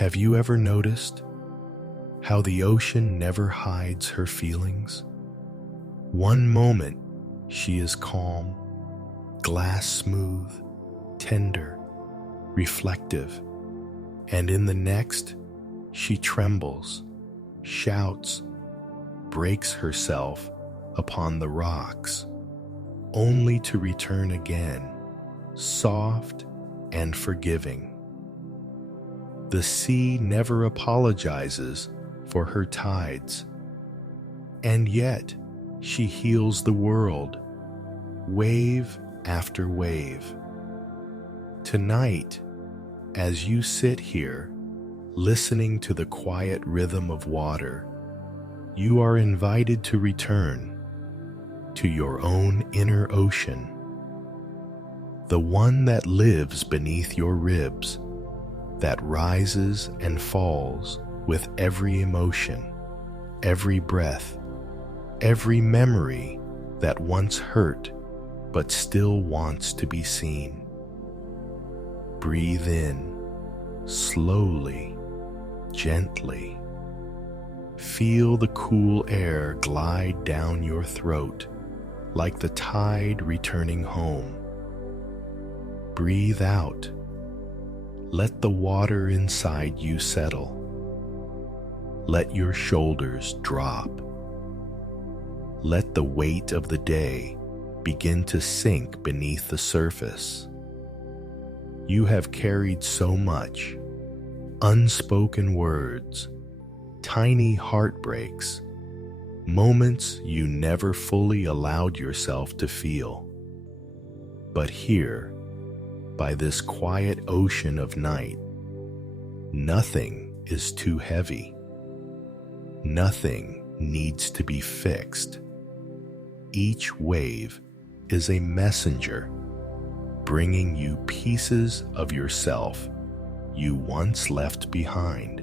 Have you ever noticed how the ocean never hides her feelings? One moment she is calm, glass smooth, tender, reflective, and in the next she trembles, shouts, breaks herself upon the rocks, only to return again, soft and forgiving. The sea never apologizes for her tides, and yet she heals the world, wave after wave. Tonight, as you sit here, listening to the quiet rhythm of water, you are invited to return to your own inner ocean, the one that lives beneath your ribs, that rises and falls with every emotion, every breath, every memory that once hurt but still wants to be seen. Breathe in, slowly, gently. Feel the cool air glide down your throat like the tide returning home. Breathe out. Let the water inside you settle. Let your shoulders drop. Let the weight of the day begin to sink beneath the surface. You have carried so much, unspoken words, tiny heartbreaks, moments you never fully allowed yourself to feel. But here, by this quiet ocean of night, nothing is too heavy. Nothing needs to be fixed. Each wave is a messenger, bringing you pieces of yourself you once left behind.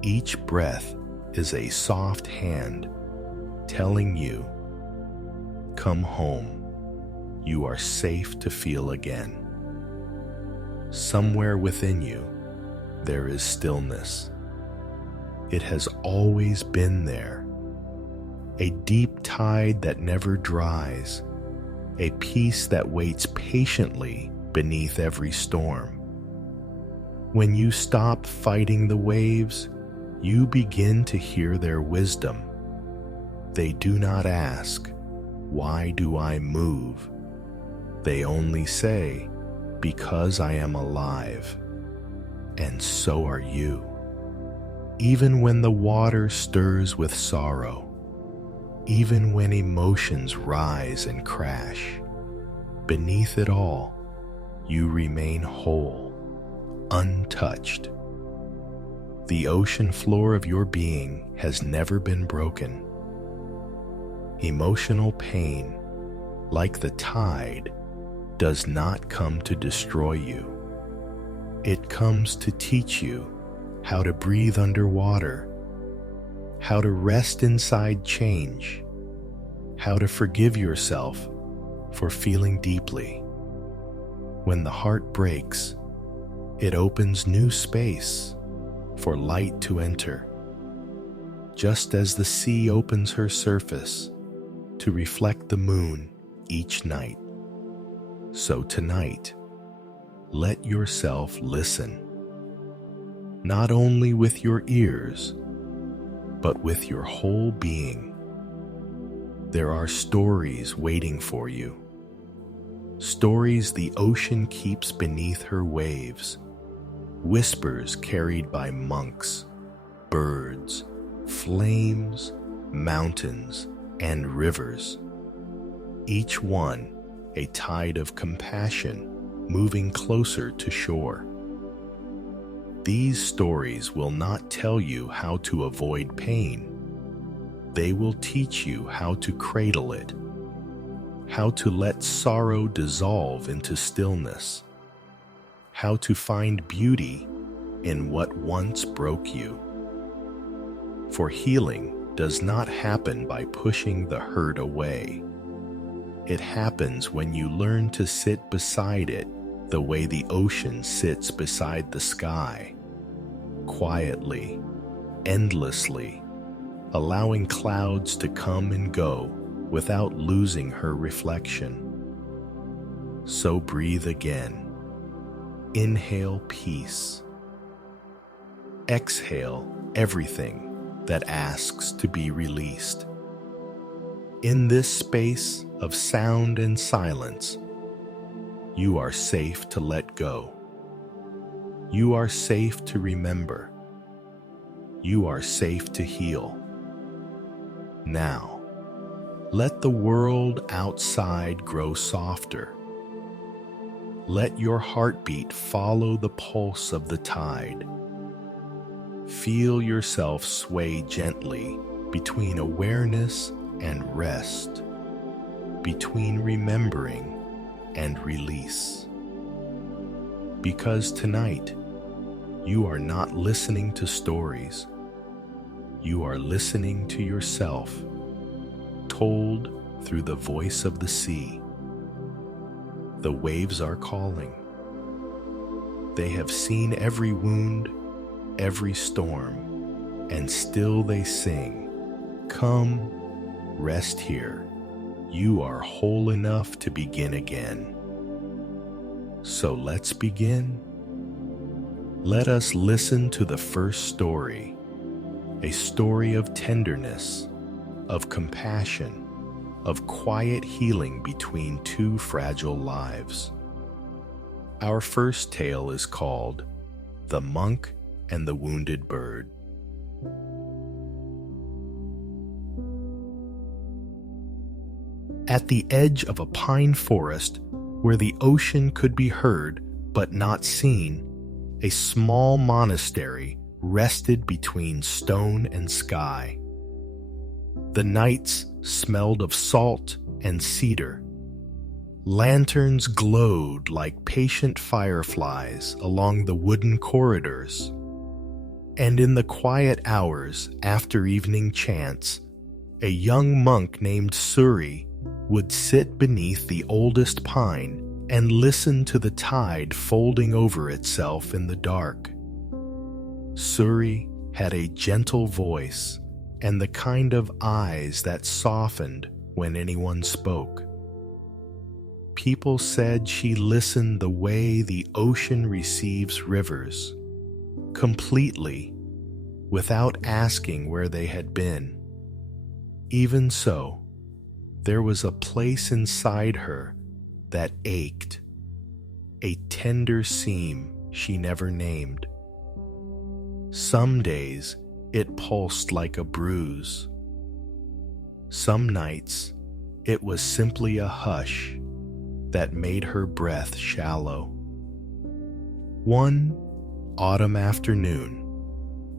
Each breath is a soft hand telling you, "Come home. You are safe to feel again." Somewhere within you, there is stillness. It has always been there. A deep tide that never dries, a peace that waits patiently beneath every storm. When you stop fighting the waves, you begin to hear their wisdom. They do not ask, "Why do I move?" They only say, "Because I am alive." And so are you. Even when the water stirs with sorrow, even when emotions rise and crash, beneath it all, you remain whole, untouched. The ocean floor of your being has never been broken. Emotional pain, like the tide, does not come to destroy you. It comes to teach you how to breathe underwater, how to rest inside change, how to forgive yourself for feeling deeply. When the heart breaks, it opens new space for light to enter, just as the sea opens her surface to reflect the moon each night. So tonight, let yourself listen, not only with your ears, but with your whole being. There are stories waiting for you, stories the ocean keeps beneath her waves, whispers carried by monks, birds, flames, mountains, and rivers, each one a tide of compassion moving closer to shore. These stories will not tell you how to avoid pain. They will teach you how to cradle it, how to let sorrow dissolve into stillness, how to find beauty in what once broke you. For healing does not happen by pushing the hurt away. It happens when you learn to sit beside it the way the ocean sits beside the sky, quietly, endlessly, allowing clouds to come and go without losing her reflection. So breathe again. Inhale peace. Exhale everything that asks to be released. In this space of sound and silence, you are safe to let go. You are safe to remember. You are safe to heal. Now, let the world outside grow softer. Let your heartbeat follow the pulse of the tide. Feel yourself sway gently between awareness and rest, between remembering and release. Because tonight, you are not listening to stories. You are listening to yourself, told through the voice of the sea. The waves are calling. They have seen every wound, every storm, and still they sing, "Come, rest here. You are whole enough to begin again." So let's begin. Let us listen to the first story, a story of tenderness, of compassion, of quiet healing between two fragile lives. Our first tale is called The Monk and the Wounded Bird. At the edge of a pine forest, where the ocean could be heard but not seen, a small monastery rested between stone and sky. The nights smelled of salt and cedar. Lanterns glowed like patient fireflies along the wooden corridors. And in the quiet hours after evening chants, a young monk named Suri would sit beneath the oldest pine and listen to the tide folding over itself in the dark. Suri had a gentle voice and the kind of eyes that softened when anyone spoke. People said she listened the way the ocean receives rivers, completely, without asking where they had been. Even so, there was a place inside her that ached, a tender seam she never named. Some days it pulsed like a bruise. Some nights it was simply a hush that made her breath shallow. One autumn afternoon,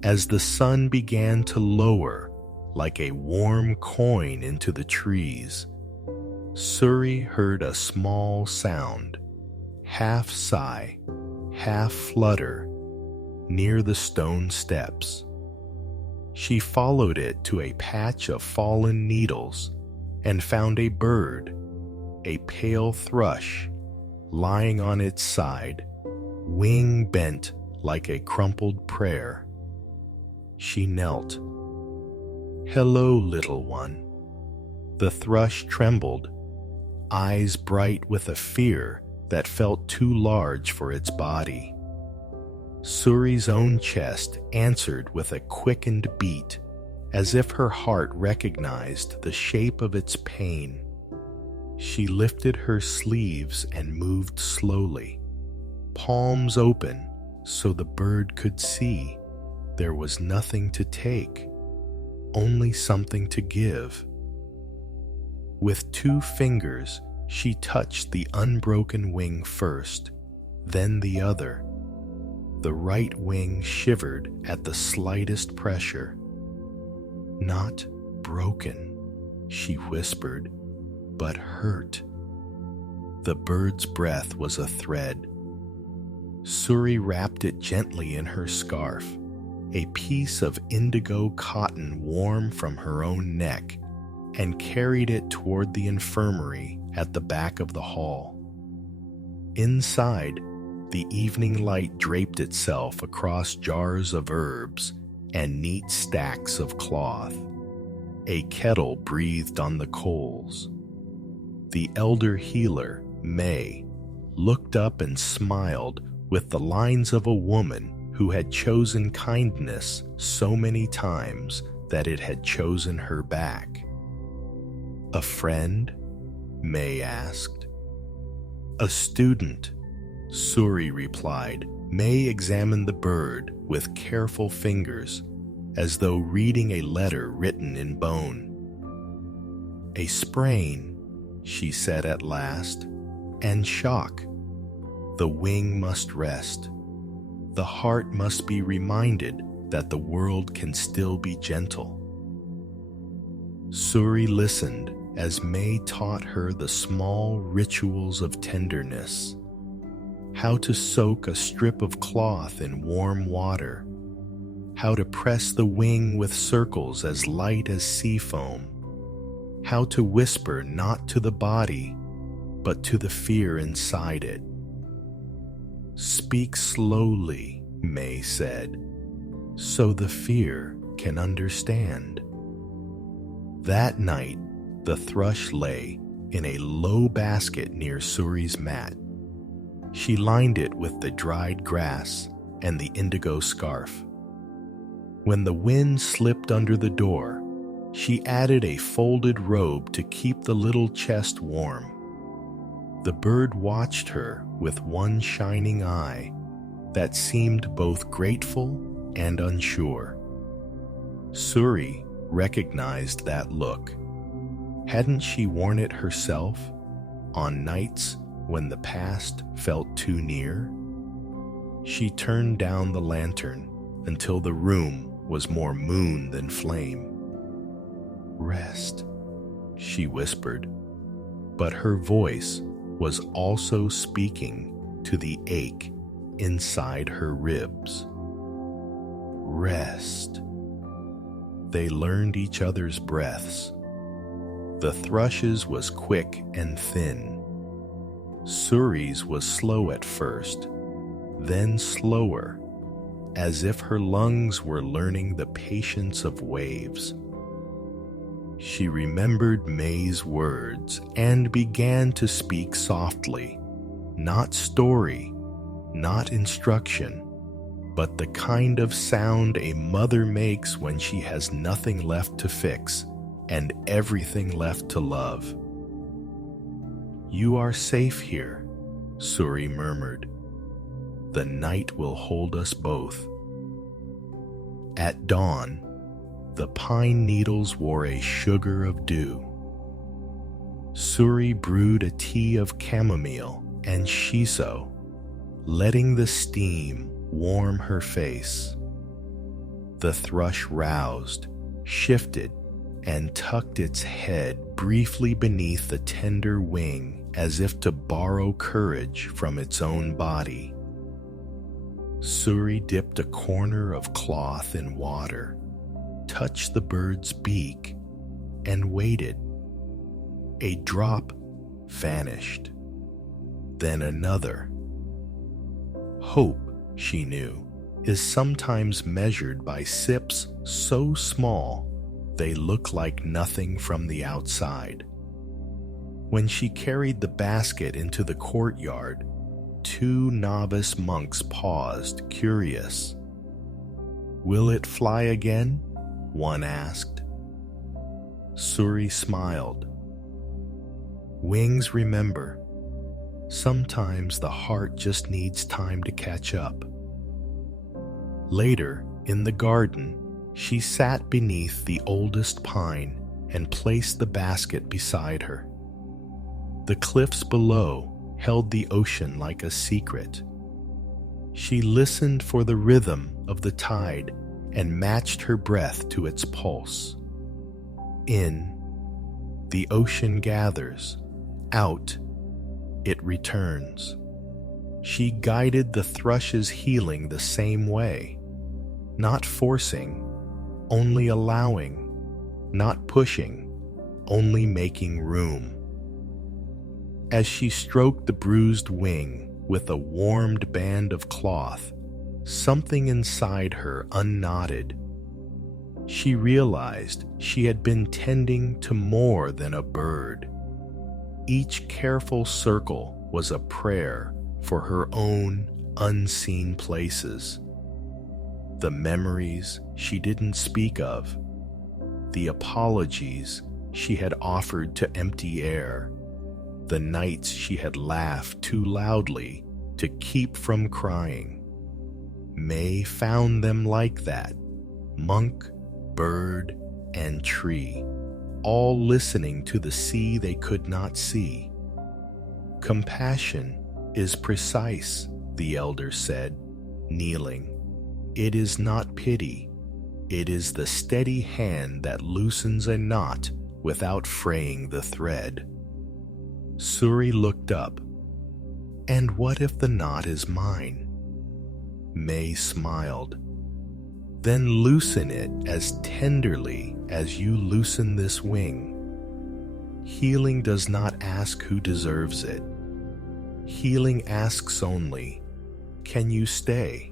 as the sun began to lower like a warm coin into the trees, Suri heard a small sound, half sigh, half flutter, near the stone steps. She followed it to a patch of fallen needles and found a bird, a pale thrush, lying on its side, wing bent like a crumpled prayer. She knelt. "Hello, little one." The thrush trembled, eyes bright with a fear that felt too large for its body. Suri's own chest answered with a quickened beat, as if her heart recognized the shape of its pain. She lifted her sleeves and moved slowly, palms open so the bird could see. There was nothing to take, only something to give. With 2 fingers, she touched the unbroken wing first, then the other. The right wing shivered at the slightest pressure. "Not broken," she whispered, "but hurt." The bird's breath was a thread. Suri wrapped it gently in her scarf, a piece of indigo cotton warm from her own neck, and carried it toward the infirmary at the back of the hall. Inside, The evening light draped itself across jars of herbs and neat stacks of cloth. A kettle breathed on the coals. The elder healer, May, looked up and smiled with the lines of a woman who had chosen kindness so many times that it had chosen her back. "A friend?" May asked. "A student," Suri replied. May examined the bird with careful fingers, as though reading a letter written in bone. "A sprain," she said at last, "and shock. The wing must rest. The heart must be reminded that the world can still be gentle." Suri listened as May taught her the small rituals of tenderness. How to soak a strip of cloth in warm water. How to press the wing with circles as light as sea foam. How to whisper not to the body, but to the fear inside it. "Speak slowly," May said, "so the fear can understand." That night, the thrush lay in a low basket near Suri's mat. She lined it with the dried grass and the indigo scarf. When the wind slipped under the door, she added a folded robe to keep the little chest warm. The bird watched her with one shining eye that seemed both grateful and unsure. Suri recognized that look. Hadn't she worn it herself on nights when the past felt too near? She turned down the lantern until the room was more moon than flame. "Rest," she whispered, but her voice was also speaking to the ache inside her ribs. "Rest." They learned each other's breaths. The thrush's was quick and thin. Suri's was slow at first, then slower, as if her lungs were learning the patience of waves. She remembered May's words and began to speak softly, not story, not instruction, but the kind of sound a mother makes when she has nothing left to fix and everything left to love. "You are safe here," Suri murmured. "The night will hold us both." At dawn, the pine needles wore a sugar of dew. Suri brewed a tea of chamomile and shiso, letting the steam warm her face. The thrush roused, shifted, and tucked its head briefly beneath the tender wing as if to borrow courage from its own body. Suri dipped a corner of cloth in water, touched the bird's beak, and waited. A drop vanished, then another. Hope, she knew, is sometimes measured by sips so small they look like nothing from the outside. When she carried the basket into the courtyard, 2 novice monks paused, curious. "Will it fly again?" one asked. Suri smiled. "Wings remember. Sometimes the heart just needs time to catch up." Later, in the garden, she sat beneath the oldest pine and placed the basket beside her. The cliffs below held the ocean like a secret. She listened for the rhythm of the tide and matched her breath to its pulse. In, the ocean gathers. Out, it returns. She guided the thrush's healing the same way, not forcing, only allowing, not pushing, only making room. As she stroked the bruised wing, with a warmed band of cloth, something inside her unknotted. She realized she had been tending to more than a bird. Each careful circle was a prayer for her own unseen places. The memories she didn't speak of, the apologies she had offered to empty air, the nights she had laughed too loudly to keep from crying. May found them like that, monk, bird, and tree, all listening to the sea they could not see. Compassion is precise, the elder said, kneeling. It is not pity. It is the steady hand that loosens a knot without fraying the thread. Suri looked up. And what if the knot is mine? May smiled. Then loosen it as tenderly as you loosen this wing. Healing does not ask who deserves it. Healing asks only, can you stay?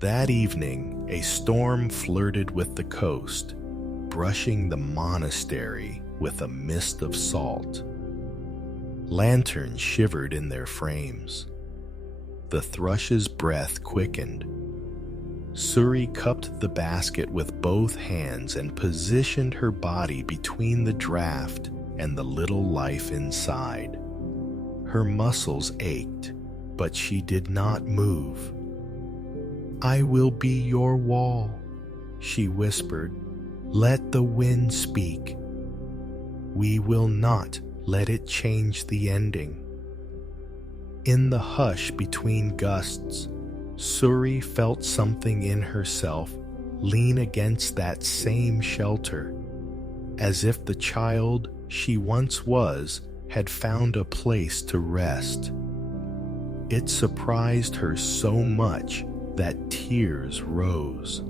That evening, a storm flirted with the coast, brushing the monastery with a mist of salt. Lanterns shivered in their frames. The thrush's breath quickened. Suri cupped the basket with both hands and positioned her body between the draft and the little life inside. Her muscles ached, but she did not move. I will be your wall, she whispered. Let the wind speak. We will not let it change the ending. In the hush between gusts, Suri felt something in herself lean against that same shelter, as if the child she once was had found a place to rest. It surprised her so much that tears rose.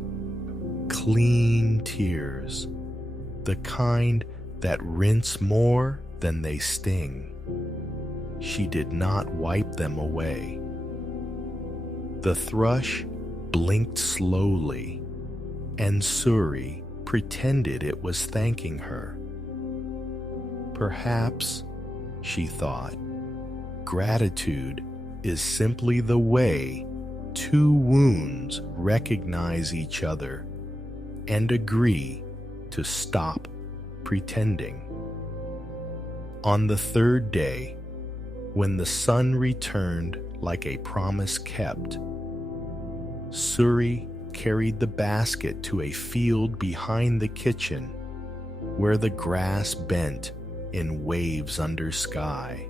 Clean tears, the kind that rinse more than they sting. She did not wipe them away. The thrush blinked slowly, and Suri pretended it was thanking her. Perhaps, she thought, gratitude is simply the way two wounds recognize each other and agree to stop pretending. On the third day, when the sun returned like a promise kept, Suri carried the basket to a field behind the kitchen where the grass bent in waves under sky.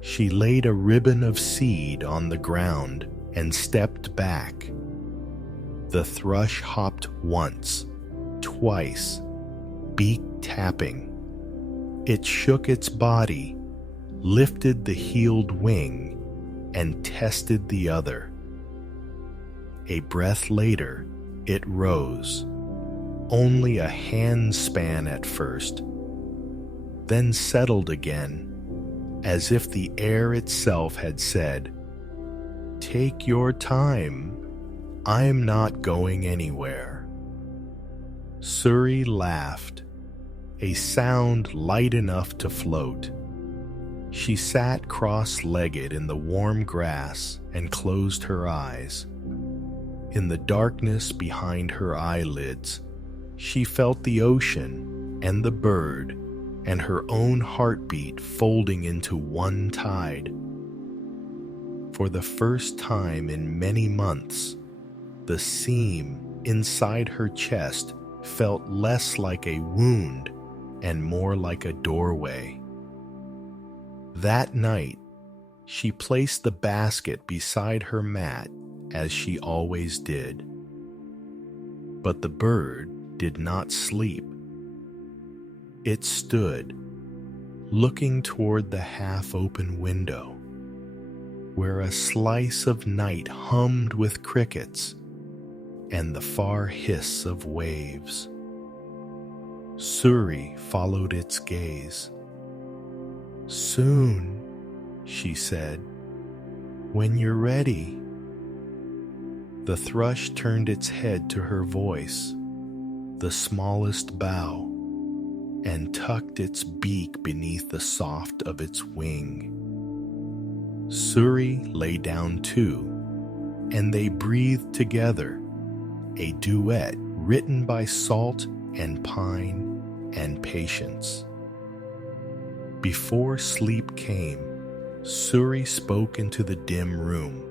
She laid a ribbon of seed on the ground and stepped back. The thrush hopped once, twice, beak tapping. It shook its body, lifted the healed wing, and tested the other. A breath later, it rose, only a hand span at first, then settled again, as if the air itself had said, "Take your time, I'm not going anywhere." Suri laughed, a sound light enough to float. She sat cross-legged in the warm grass and closed her eyes. In the darkness behind her eyelids, she felt the ocean and the bird and her own heartbeat folding into one tide. For the first time in many months, the seam inside her chest felt less like a wound and more like a doorway. That night, she placed the basket beside her mat as she always did. But the bird did not sleep. It stood, looking toward the half-open window, where a slice of night hummed with crickets and the far hiss of waves. Suri followed its gaze. Soon, she said. "When you're ready." The thrush turned its head to her voice, the smallest bow, and tucked its beak beneath the soft of its wing. Suri lay down too, and they breathed together, a duet written by salt and pine and patience. Before sleep came, Suri spoke into the dim room.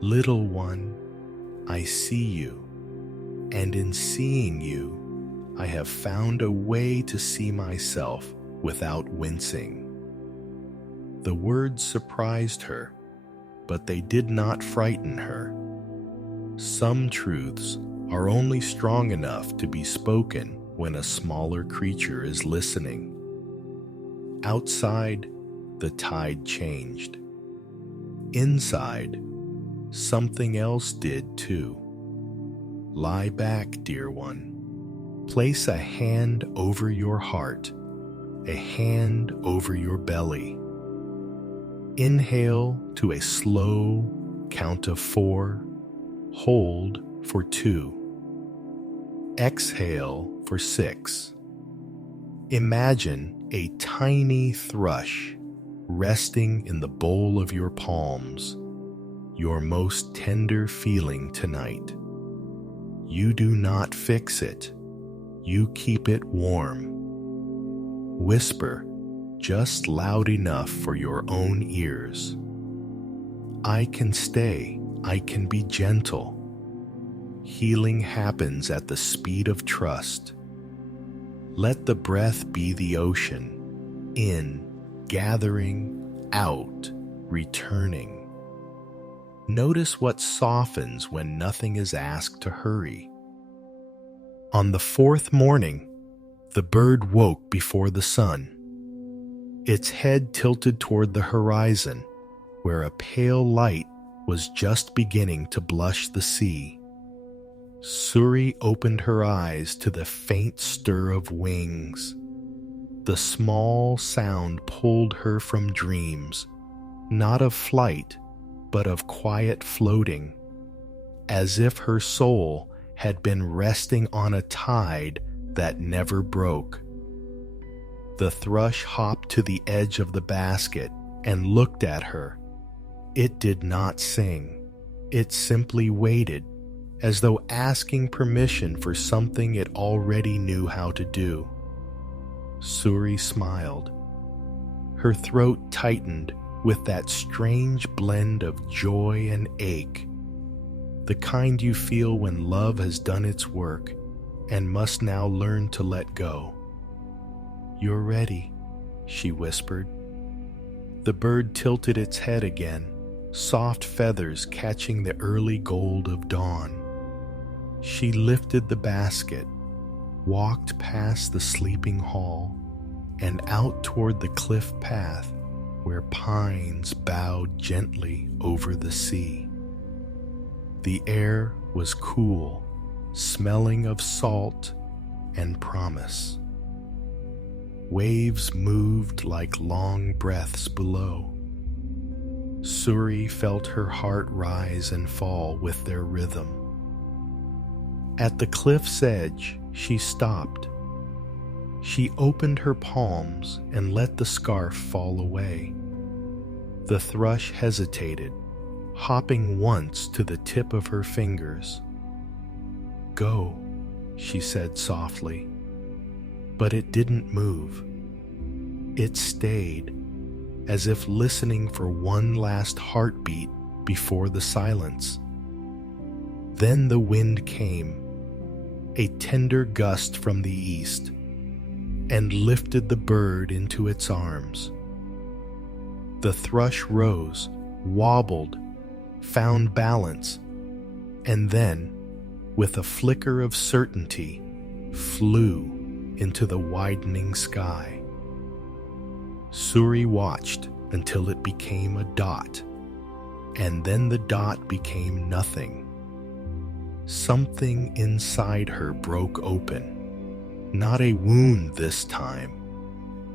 "Little one, I see you, and in seeing you, I have found a way to see myself without wincing." The words surprised her, but they did not frighten her. Some truths are only strong enough to be spoken when a smaller creature is listening. Outside, the tide changed. Inside, something else did too. Lie back, dear one. Place a hand over your heart, a hand over your belly. Inhale to a slow count of 4, hold for 2. Exhale for 6. Imagine a tiny thrush resting in the bowl of your palms, your most tender feeling tonight. You do not fix it, you keep it warm. Whisper just loud enough for your own ears. I can stay, I can be gentle. Healing happens at the speed of trust. Let the breath be the ocean, in, gathering, out, returning. Notice what softens when nothing is asked to hurry. On the 4th morning, the bird woke before the sun. Its head tilted toward the horizon, where a pale light was just beginning to blush the sea. Suri opened her eyes to the faint stir of wings. The small sound pulled her from dreams, not of flight, but of quiet floating, as if her soul had been resting on a tide that never broke. The thrush hopped to the edge of the basket and looked at her. It did not sing. It simply waited, as though asking permission for something it already knew how to do. Suri smiled. Her throat tightened with that strange blend of joy and ache, the kind you feel when love has done its work and must now learn to let go. "You're ready," she whispered. The bird tilted its head again, soft feathers catching the early gold of dawn. She lifted the basket, walked past the sleeping hall, and out toward the cliff path where pines bowed gently over the sea. The air was cool, smelling of salt and promise. Waves moved like long breaths below. Suri felt her heart rise and fall with their rhythm. At the cliff's edge, she stopped. She opened her palms and let the scarf fall away. The thrush hesitated, hopping once to the tip of her fingers. "Go," she said softly. But it didn't move. It stayed, as if listening for one last heartbeat before the silence. Then the wind came, a tender gust from the east, and lifted the bird into its arms. The thrush rose, wobbled, found balance, and then, with a flicker of certainty, flew into the widening sky. Suri watched until it became a dot, and then the dot became nothing. Something inside her broke open, not a wound this time,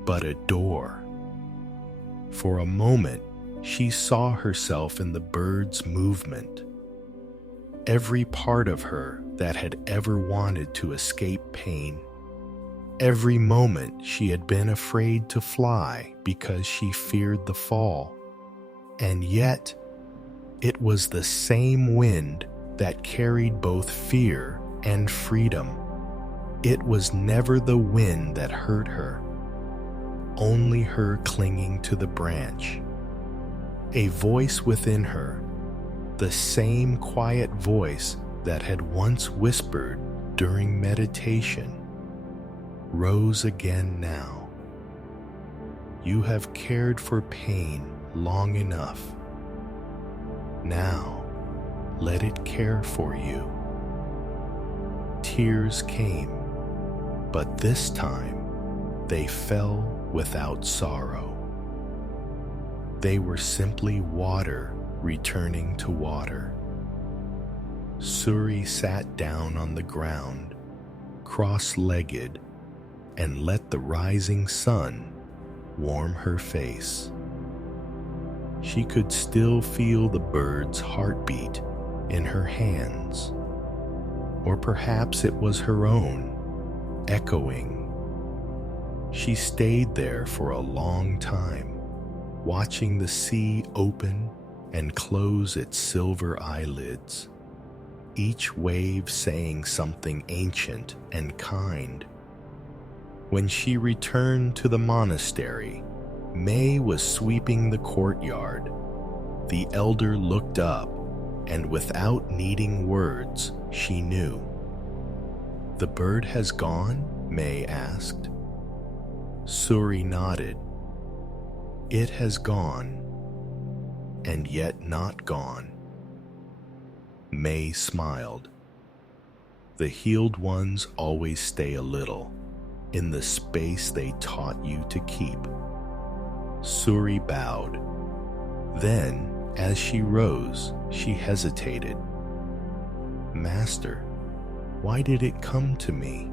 but a door. For a moment, she saw herself in the bird's movement. Every part of her that had ever wanted to escape pain. Every moment she had been afraid to fly because she feared the fall. And yet, it was the same wind that carried both fear and freedom. It was never the wind that hurt her, only her clinging to the branch. A voice within her, the same quiet voice that had once whispered during meditation, rose again now. You have cared for pain long enough. Now, let it care for you. Tears came, but this time they fell without sorrow. They were simply water returning to water. Suri sat down on the ground, cross-legged, and let the rising sun warm her face. She could still feel the bird's heartbeat in her hands, or perhaps it was her own, echoing. She stayed there for a long time, watching the sea open and close its silver eyelids, each wave saying something ancient and kind. When she returned to the monastery, May was sweeping the courtyard. The elder looked up, and without needing words, she knew. "The bird has gone?" May asked. Suri nodded. "It has gone, and yet not gone." May smiled. "The healed ones always stay a little, in the space they taught you to keep." Suri bowed. Then, as she rose, she hesitated. "Master, why did it come to me?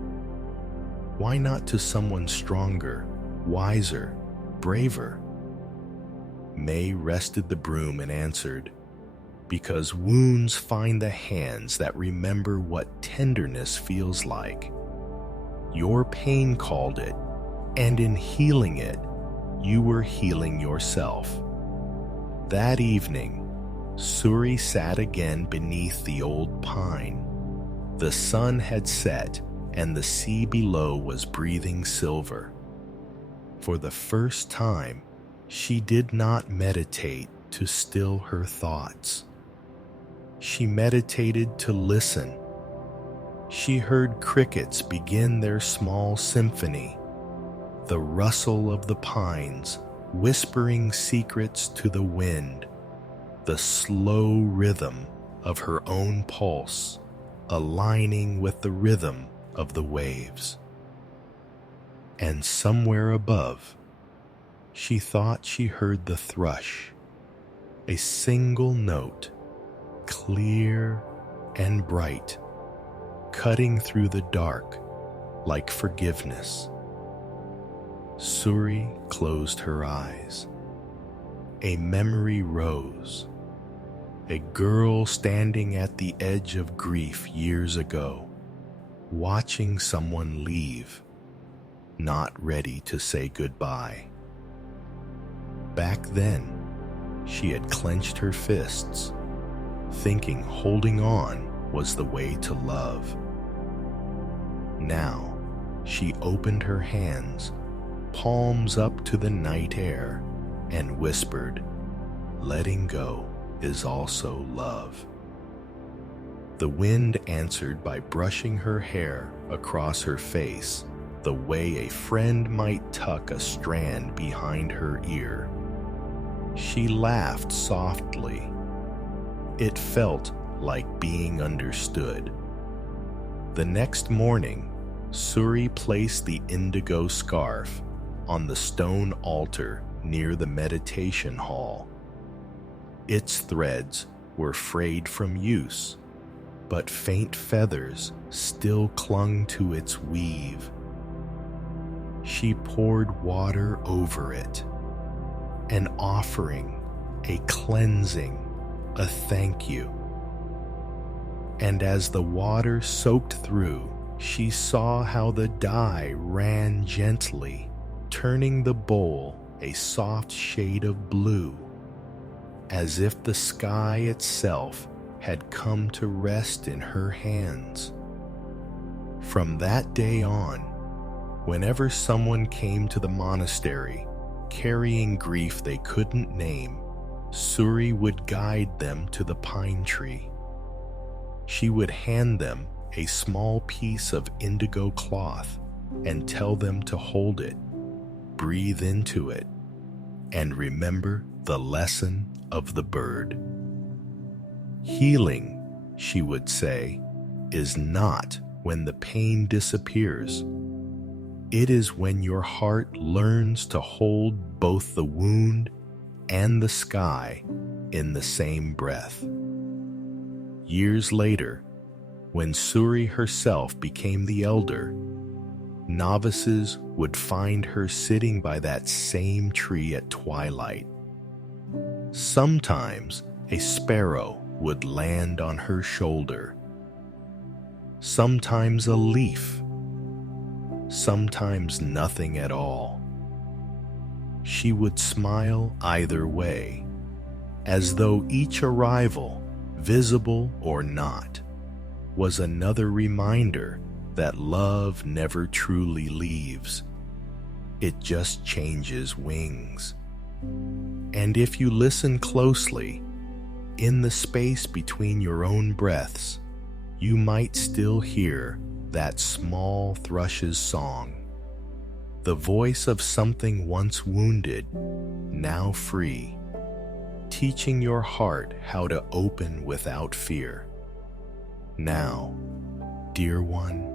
Why not to someone stronger, wiser, braver?" May rested the broom and answered, "Because wounds find the hands that remember what tenderness feels like. Your pain called it, and in healing it, you were healing yourself." That evening, Suri sat again beneath the old pine. The sun had set, and the sea below was breathing silver. For the first time, she did not meditate to still her thoughts. She meditated to listen. She heard crickets begin their small symphony, the rustle of the pines, whispering secrets to the wind, the slow rhythm of her own pulse, aligning with the rhythm of the waves. And somewhere above, she thought she heard the thrush, a single note, clear and bright, cutting through the dark like forgiveness. Suri closed her eyes. A memory rose. A girl standing at the edge of grief years ago, watching someone leave, not ready to say goodbye. Back then, she had clenched her fists, thinking holding on was the way to love. Now, she opened her hands, palms up to the night air, and whispered, "Letting go is also love." The wind answered by brushing her hair across her face, the way a friend might tuck a strand behind her ear. She laughed softly. It felt like being understood. The next morning, Suri placed the indigo scarf on the stone altar near the meditation hall. Its threads were frayed from use, but faint feathers still clung to its weave. She poured water over it, an offering, a cleansing, a thank you. And as the water soaked through, she saw how the dye ran gently, turning the bowl a soft shade of blue, as if the sky itself had come to rest in her hands. From that day on, whenever someone came to the monastery carrying grief they couldn't name, Suri would guide them to the pine tree. She would hand them a small piece of indigo cloth and tell them to hold it, breathe into it, and remember the lesson of the bird. Healing, she would say, is not when the pain disappears. It is when your heart learns to hold both the wound and the sky in the same breath. Years later, when Suri herself became the elder, novices would find her sitting by that same tree at twilight. Sometimes a sparrow would land on her shoulder, sometimes a leaf, sometimes nothing at all. She would smile either way, as though each arrival, visible or not, was another reminder that love never truly leaves. It just changes wings. And if you listen closely, in the space between your own breaths, you might still hear that small thrush's song, the voice of something once wounded, now free, teaching your heart how to open without fear. Now, dear one,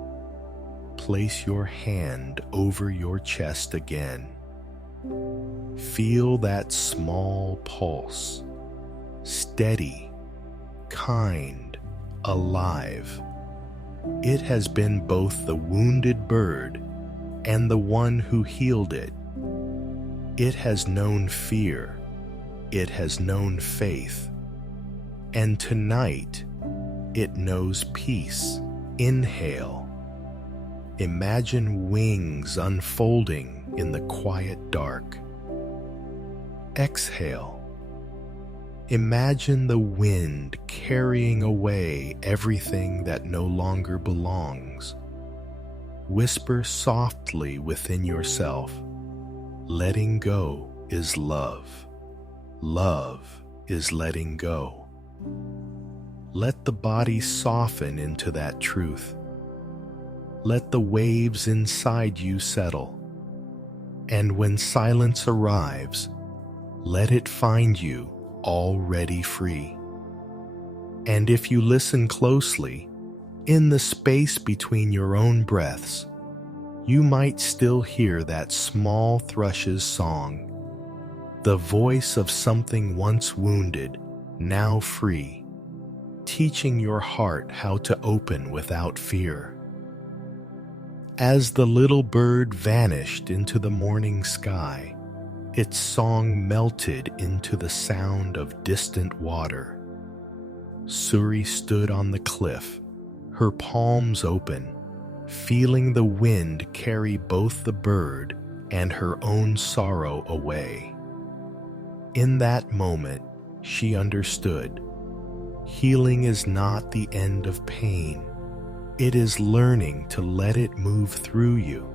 place your hand over your chest again. Feel that small pulse, steady, kind, alive. It has been both the wounded bird and the one who healed it. It has known fear. It has known faith. And tonight, it knows peace. Inhale. Imagine wings unfolding in the quiet dark. Exhale. Imagine the wind carrying away everything that no longer belongs. Whisper softly within yourself, letting go is love. Love is letting go. Let the body soften into that truth. Let the waves inside you settle. And when silence arrives, let it find you already free. And if you listen closely, in the space between your own breaths, you might still hear that small thrush's song, the voice of something once wounded, now free, teaching your heart how to open without fear. As the little bird vanished into the morning sky, its song melted into the sound of distant water. Suri stood on the cliff, her palms open, feeling the wind carry both the bird and her own sorrow away. In that moment, she understood. Healing is not the end of pain. It is learning to let it move through you,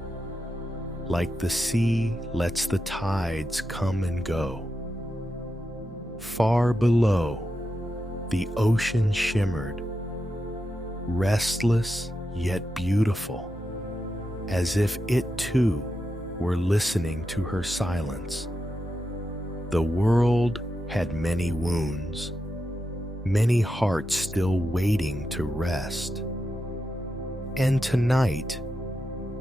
like the sea lets the tides come and go. Far below, the ocean shimmered, restless yet beautiful, as if it too were listening to her silence. The world had many wounds, many hearts still waiting to rest. And tonight,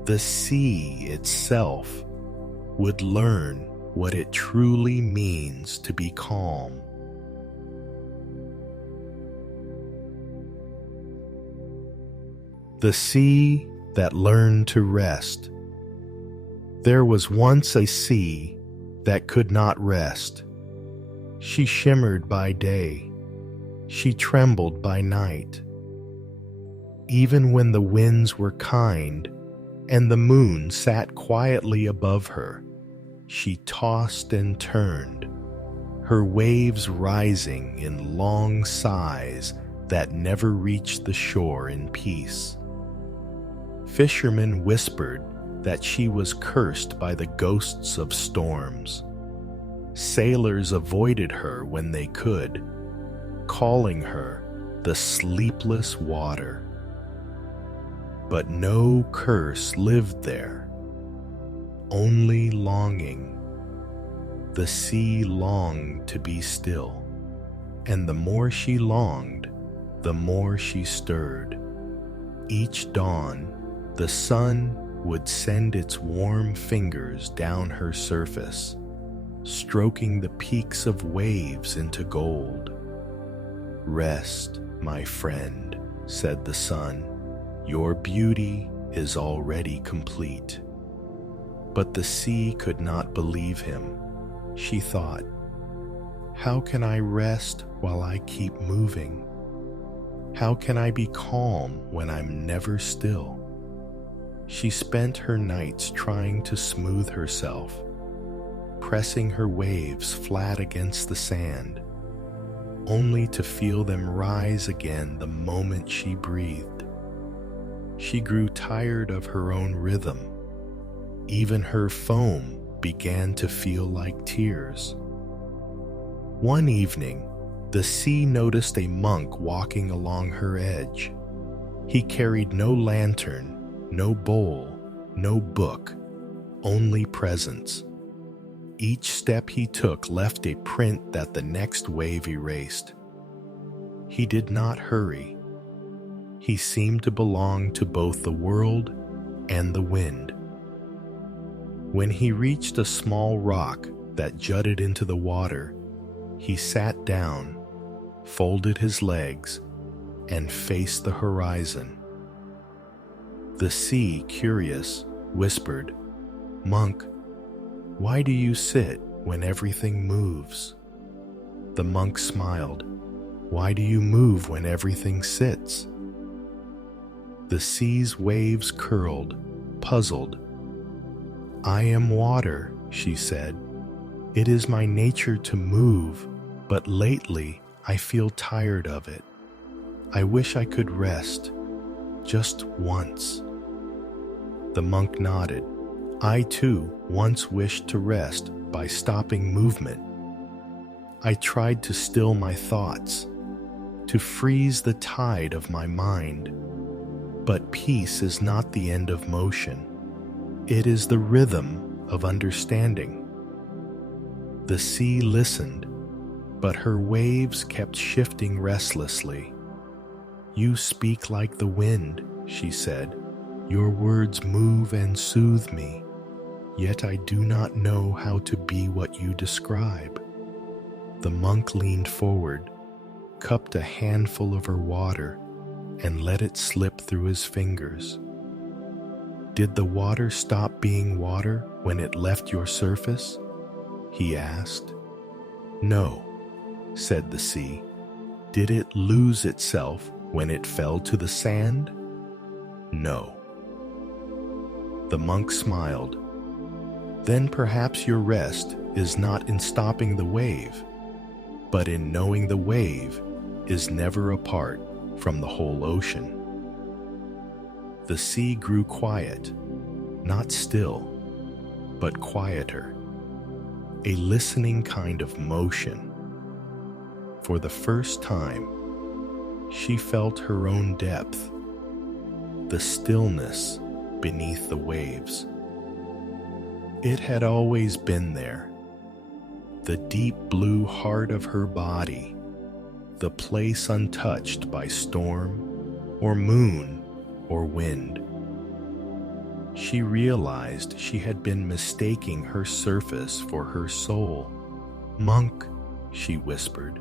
the sea itself would learn what it truly means to be calm. The sea that learned to rest. There was once a sea that could not rest. She shimmered by day. She trembled by night. Even when the winds were kind and the moon sat quietly above her, she tossed and turned, her waves rising in long sighs that never reached the shore in peace. Fishermen whispered that she was cursed by the ghosts of storms. Sailors avoided her when they could, calling her the sleepless water. But no curse lived there, only longing. The sea longed to be still, and the more she longed, the more she stirred. Each dawn, the sun would send its warm fingers down her surface, stroking the peaks of waves into gold. "Rest, my friend," said the sun. "Your beauty is already complete." But the sea could not believe him. She thought, "How can I rest while I keep moving? How can I be calm when I'm never still?" She spent her nights trying to smooth herself, pressing her waves flat against the sand, only to feel them rise again the moment she breathed. She grew tired of her own rhythm. Even her foam began to feel like tears. One evening, the sea noticed a monk walking along her edge. He carried no lantern, no bowl, no book, only presence. Each step he took left a print that the next wave erased. He did not hurry. He seemed to belong to both the world and the wind. When he reached a small rock that jutted into the water, he sat down, folded his legs, and faced the horizon. The sea, curious, whispered, "Monk, why do you sit when everything moves?" The monk smiled. "Why do you move when everything sits?" The sea's waves curled, puzzled. "I am water," she said. "It is my nature to move, but lately I feel tired of it. I wish I could rest, just once." The monk nodded. "I too once wished to rest by stopping movement. I tried to still my thoughts, to freeze the tide of my mind. But peace is not the end of motion. It is the rhythm of understanding." The sea listened, but her waves kept shifting restlessly. "You speak like the wind," she said. "Your words move and soothe me, yet I do not know how to be what you describe." The monk leaned forward, cupped a handful of her water, and let it slip through his fingers. "Did the water stop being water when it left your surface?" he asked. "No," said the sea. "Did it lose itself when it fell to the sand?" "No." The monk smiled. "Then perhaps your rest is not in stopping the wave, but in knowing the wave is never apart from the whole ocean." The sea grew quiet, not still, but quieter, a listening kind of motion. For the first time, she felt her own depth, the stillness beneath the waves. It had always been there, the deep blue heart of her body, the place untouched by storm or moon or wind. She realized she had been mistaking her surface for her soul. "Monk," she whispered,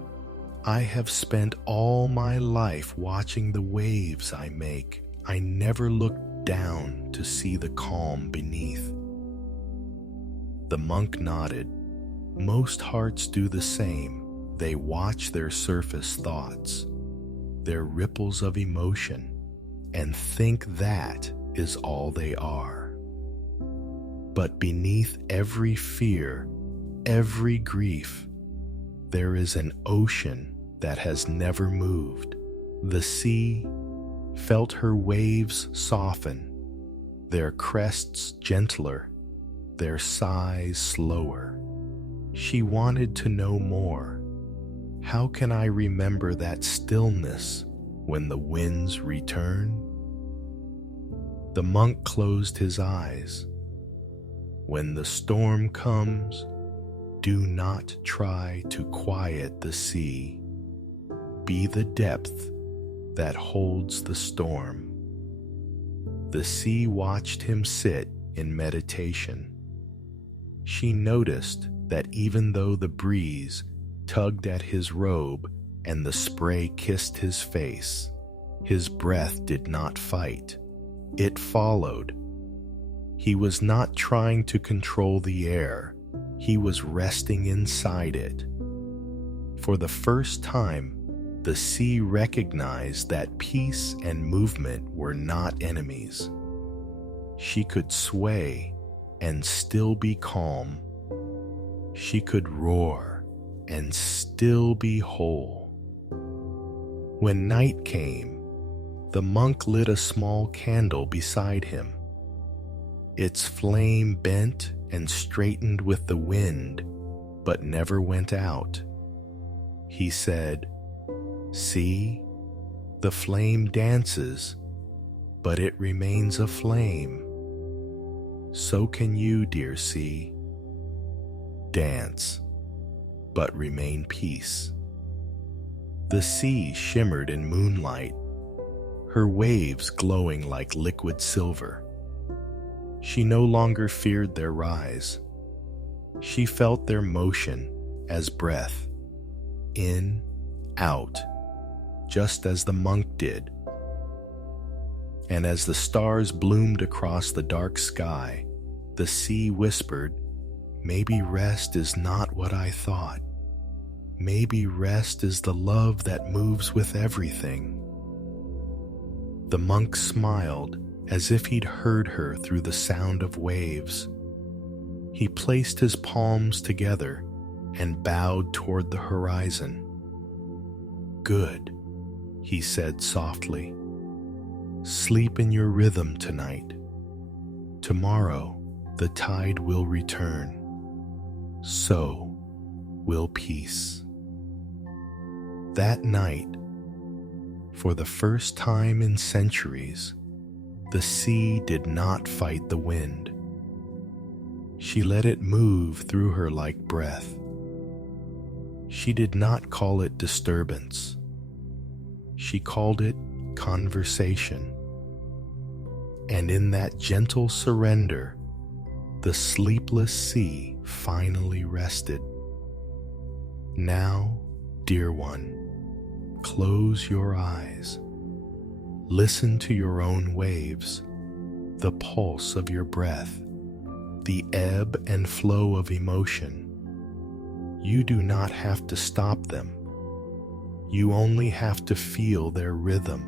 "I have spent all my life watching the waves I make. I never looked down to see the calm beneath." The monk nodded. Most hearts do the same. They watch their surface thoughts, their ripples of emotion, and think that is all they are. But beneath every fear, every grief, there is an ocean that has never moved. The sea felt her waves soften, their crests gentler, their sighs slower. She wanted to know more. How can I remember that stillness when the winds return? The monk closed his eyes. When the storm comes, do not try to quiet the sea. Be the depth that holds the storm. The sea watched him sit in meditation. She noticed that even though the breeze tugged at his robe and the spray kissed his face, his breath did not fight. It followed. He was not trying to control the air. He was resting inside it. For the first time, the sea recognized that peace and movement were not enemies. She could sway and still be calm. She could roar and still be whole. When night came, the monk lit a small candle beside him. Its flame bent and straightened with the wind, but never went out. He said, "See, the flame dances, but it remains a flame. So can you, dear sea. Dance, but remain peace." The sea shimmered in moonlight, her waves glowing like liquid silver. She no longer feared their rise. She felt their motion as breath, in, out, just as the monk did. And as the stars bloomed across the dark sky, the sea whispered, "Maybe rest is not what I thought. Maybe rest is the love that moves with everything." The monk smiled as if he'd heard her through the sound of waves. He placed his palms together and bowed toward the horizon. "Good," he said softly. "Sleep in your rhythm tonight. Tomorrow the tide will return. So will peace." That night, for the first time in centuries, the sea did not fight the wind. She let it move through her like breath. She did not call it disturbance. She called it conversation. And in that gentle surrender, the sleepless sea finally rested. Now, dear one, close your eyes. Listen to your own waves, the pulse of your breath, the ebb and flow of emotion. You do not have to stop them. You only have to feel their rhythm.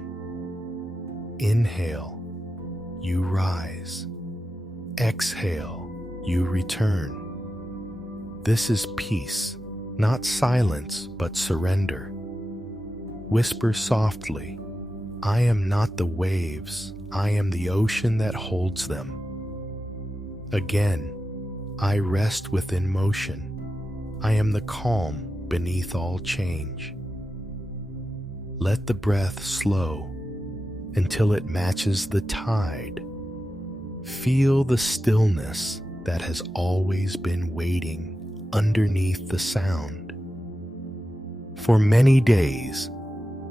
Inhale, you rise. Exhale, you return. This is peace, not silence, but surrender. Whisper softly, "I am not the waves, I am the ocean that holds them." Again, I rest within motion. I am the calm beneath all change. Let the breath slow until it matches the tide. Feel the stillness that has always been waiting underneath the sound. For many days,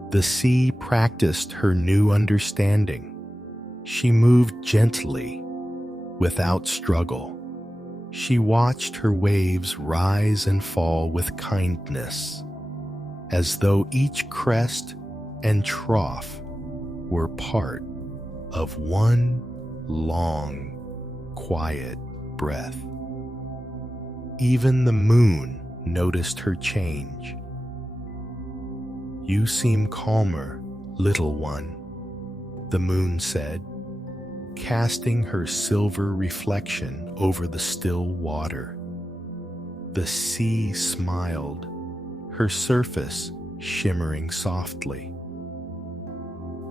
the sea practiced her new understanding. She moved gently, without struggle. She watched her waves rise and fall with kindness, as though each crest and trough were part of one long, quiet breath. Even the moon noticed her change. "You seem calmer, little one," the moon said, casting her silver reflection over the still water. The sea smiled, her surface shimmering softly.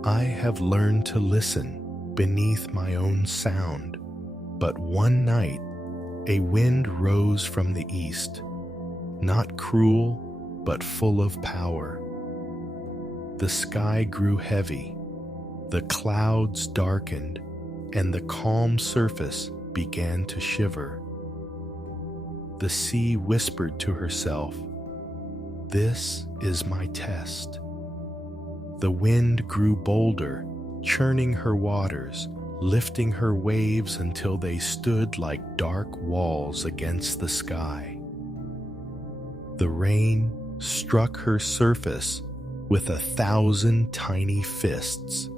"I have learned to listen beneath my own sound, but one night a wind rose from the east, not cruel, but full of power. The sky grew heavy, the clouds darkened, and the calm surface began to shiver. The sea whispered to herself, 'This is my test.' The wind grew bolder, churning her waters, lifting her waves until they stood like dark walls against the sky. The rain struck her surface with 1,000 tiny fists.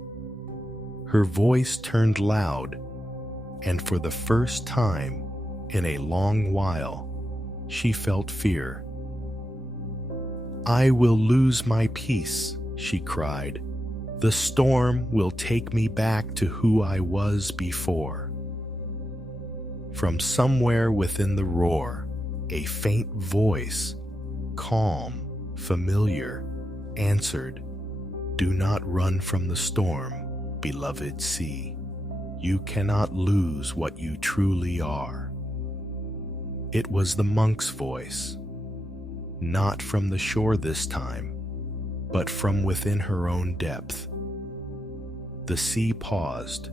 Her voice turned loud, and for the first time in a long while, she felt fear. 'I will lose my peace,' she cried. 'The storm will take me back to who I was before.' From somewhere within the roar, a faint voice, calm, familiar, answered, 'Do not run from the storm, beloved sea. You cannot lose what you truly are.' It was the monk's voice, not from the shore this time, but from within her own depth. The sea paused,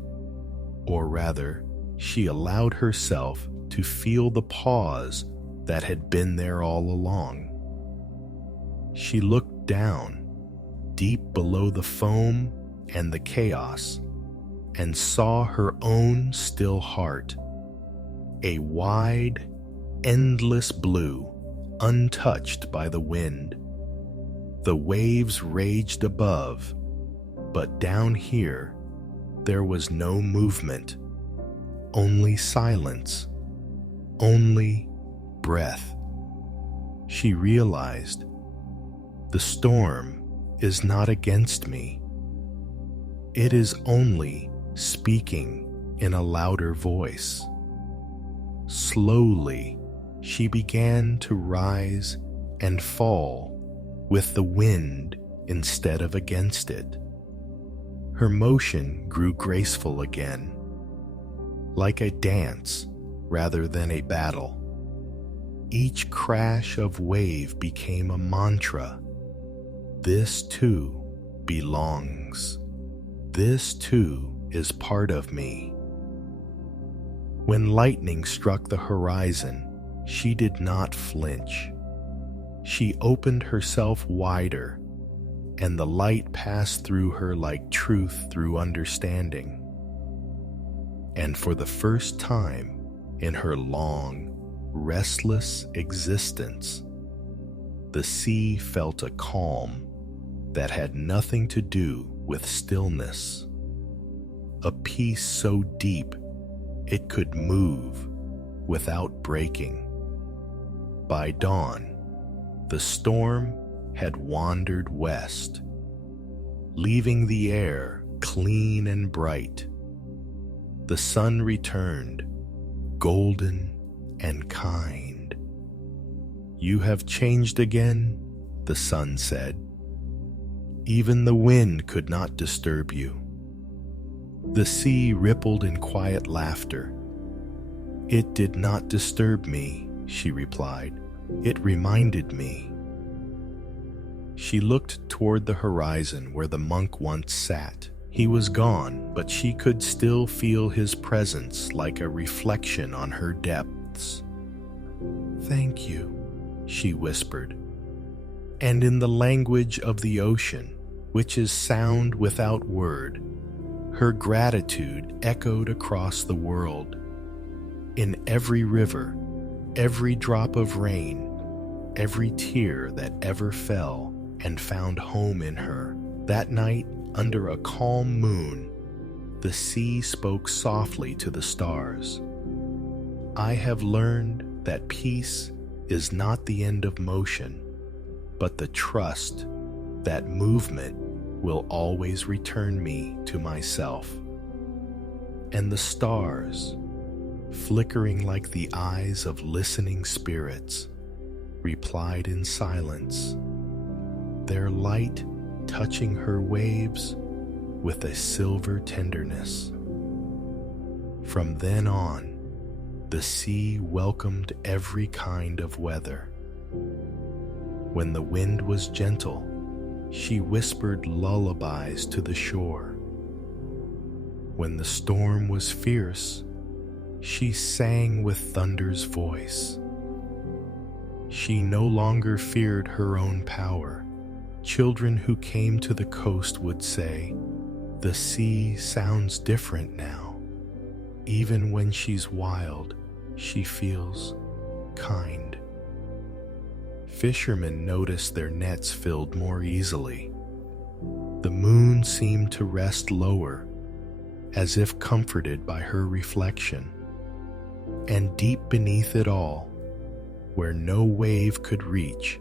or rather, she allowed herself to feel the pause that had been there all along. She looked down, deep below the foam and the chaos, and saw her own still heart, a wide, endless blue, untouched by the wind. The waves raged above, but down here, there was no movement, only silence, only breath. She realized, the storm is not against me. It is only speaking in a louder voice. Slowly, she began to rise and fall with the wind instead of against it. Her motion grew graceful again, like a dance rather than a battle. Each crash of wave became a mantra. This too belongs. This too is part of me. When lightning struck the horizon, she did not flinch. She opened herself wider, and the light passed through her like truth through understanding. And for the first time in her long, restless existence, the sea felt a calm that had nothing to do with stillness, a peace so deep it could move without breaking. By dawn, the storm had wandered west, leaving the air clean and bright. The sun returned, golden and kind. "You have changed again," the sun said. "Even the wind could not disturb you." The sea rippled in quiet laughter. "It did not disturb me," she replied. "It reminded me." She looked toward the horizon where the monk once sat. He was gone, but she could still feel his presence like a reflection on her depths. "Thank you," she whispered. And in the language of the ocean, which is sound without word, her gratitude echoed across the world. In every river, every drop of rain, every tear that ever fell and found home in her, that night under a calm moon, the sea spoke softly to the stars. "I have learned that peace is not the end of motion, but the trust that movement will always return me to myself. And the stars, flickering like the eyes of listening spirits, replied in silence, their light touching her waves with a silver tenderness. From then on, the sea welcomed every kind of weather. When the wind was gentle, she whispered lullabies to the shore. When the storm was fierce, she sang with thunder's voice. She no longer feared her own power. Children who came to the coast would say, "The sea sounds different now. Even when she's wild, she feels kind." Fishermen noticed their nets filled more easily. The moon seemed to rest lower, as if comforted by her reflection. And deep beneath it all, where no wave could reach,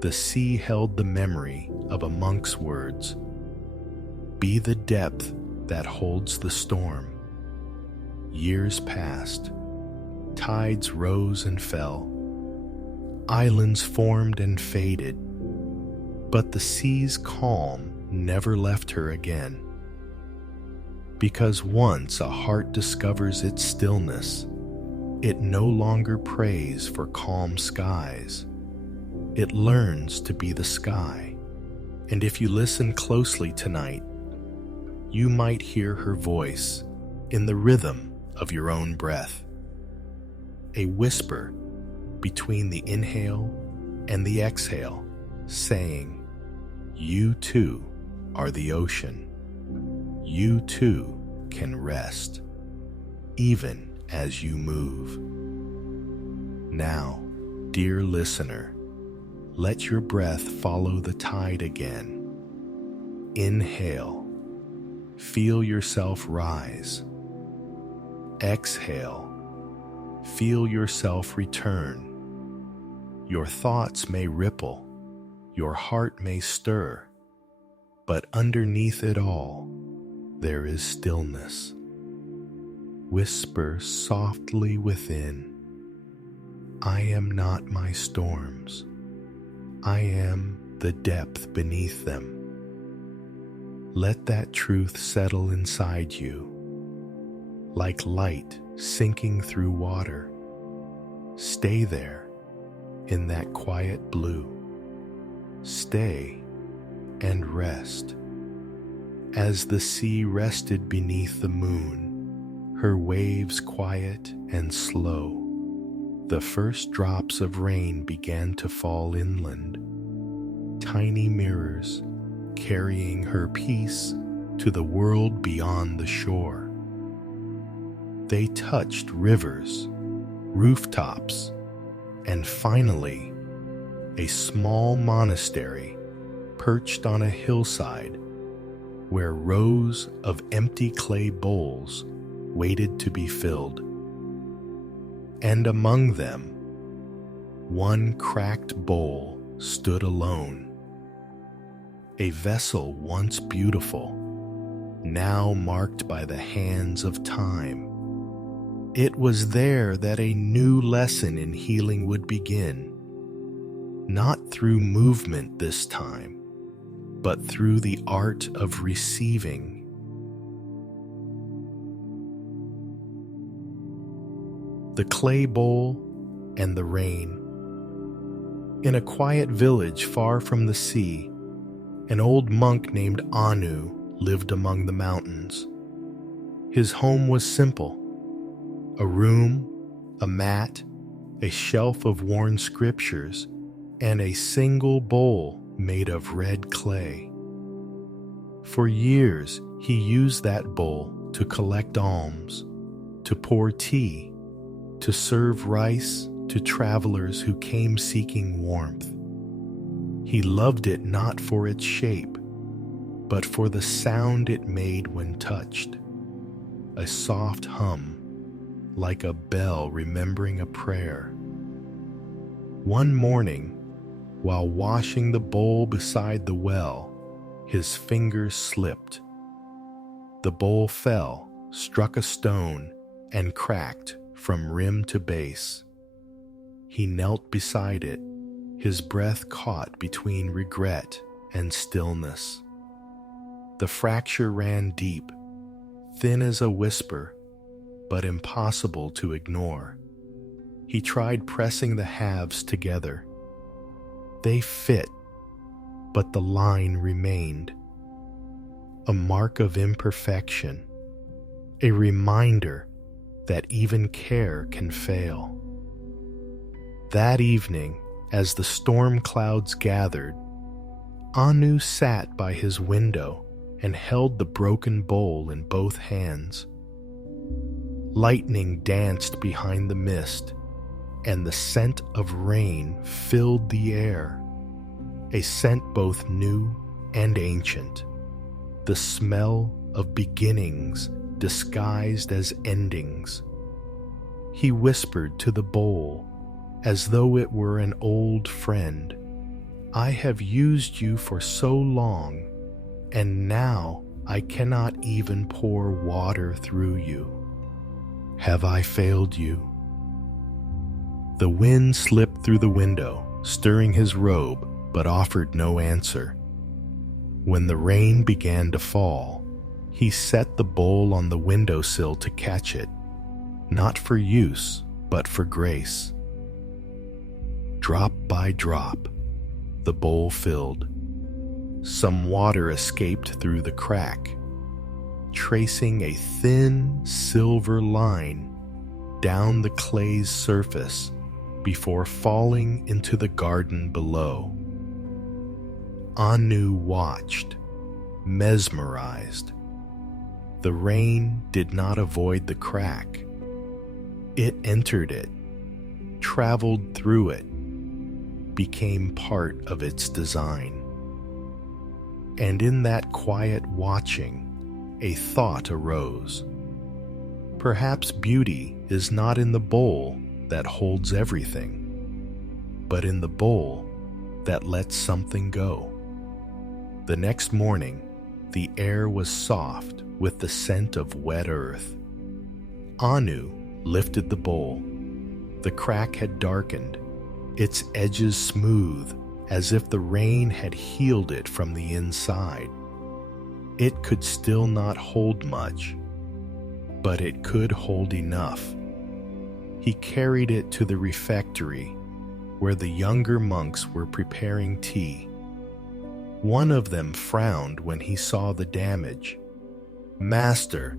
the sea held the memory of a monk's words, "Be the depth that holds the storm." Years passed. Tides rose and fell. Islands formed and faded. But the sea's calm never left her again. Because once a heart discovers its stillness, it no longer prays for calm skies. It learns to be the sky. And if you listen closely tonight, you might hear her voice in the rhythm of your own breath. A whisper between the inhale and the exhale, saying, "You too are the ocean. You too can rest, even as you move." Now, dear listener, let your breath follow the tide again. Inhale. Feel yourself rise. Exhale. Feel yourself return. Your thoughts may ripple, your heart may stir, but underneath it all, there is stillness. Whisper softly within, "I am not my storms. I am the depth beneath them." Let that truth settle inside you, like light sinking through water. Stay there, in that quiet blue. Stay and rest. As the sea rested beneath the moon, her waves quiet and slow, the first drops of rain began to fall inland, tiny mirrors carrying her peace to the world beyond the shore. They touched rivers, rooftops, and finally, a small monastery perched on a hillside where rows of empty clay bowls waited to be filled. And among them, one cracked bowl stood alone, a vessel once beautiful, now marked by the hands of time. It was there that a new lesson in healing would begin, not through movement this time, but through the art of receiving. The clay bowl and the rain. In a quiet village far from the sea, an old monk named Anu lived among the mountains. His home was simple: a room, a mat, a shelf of worn scriptures, and a single bowl made of red clay. For years, he used that bowl to collect alms, to pour tea, to serve rice to travelers who came seeking warmth. He loved it not for its shape, but for the sound it made when touched, a soft hum, like a bell remembering a prayer. One morning, while washing the bowl beside the well, his fingers slipped. The bowl fell, struck a stone, and cracked from rim to base. He knelt beside it, his breath caught between regret and stillness. The fracture ran deep, thin as a whisper, but impossible to ignore. He tried pressing the halves together. They fit, but the line remained. A mark of imperfection, a reminder that even care can fail. That evening, as the storm clouds gathered, Anu sat by his window and held the broken bowl in both hands. Lightning danced behind the mist, and the scent of rain filled the air, a scent both new and ancient, the smell of beginnings disguised as endings. He whispered to the bowl, as though it were an old friend, "I have used you for so long, and now I cannot even pour water through you. Have I failed you?" The wind slipped through the window, stirring his robe, but offered no answer. When the rain began to fall, he set the bowl on the windowsill to catch it, not for use, but for grace. Drop by drop, the bowl filled. Some water escaped through the crack, tracing a thin silver line down the clay's surface before falling into the garden below. Anu watched, mesmerized. The rain did not avoid the crack. It entered it, traveled through it, became part of its design. And in that quiet watching, a thought arose. Perhaps beauty is not in the bowl that holds everything, but in the bowl that lets something go. The next morning, the air was soft with the scent of wet earth. Anu lifted the bowl. The crack had darkened, its edges smooth, as if the rain had healed it from the inside. It could still not hold much, but it could hold enough. He carried it to the refectory, where the younger monks were preparing tea. One of them frowned when he saw the damage. "Master,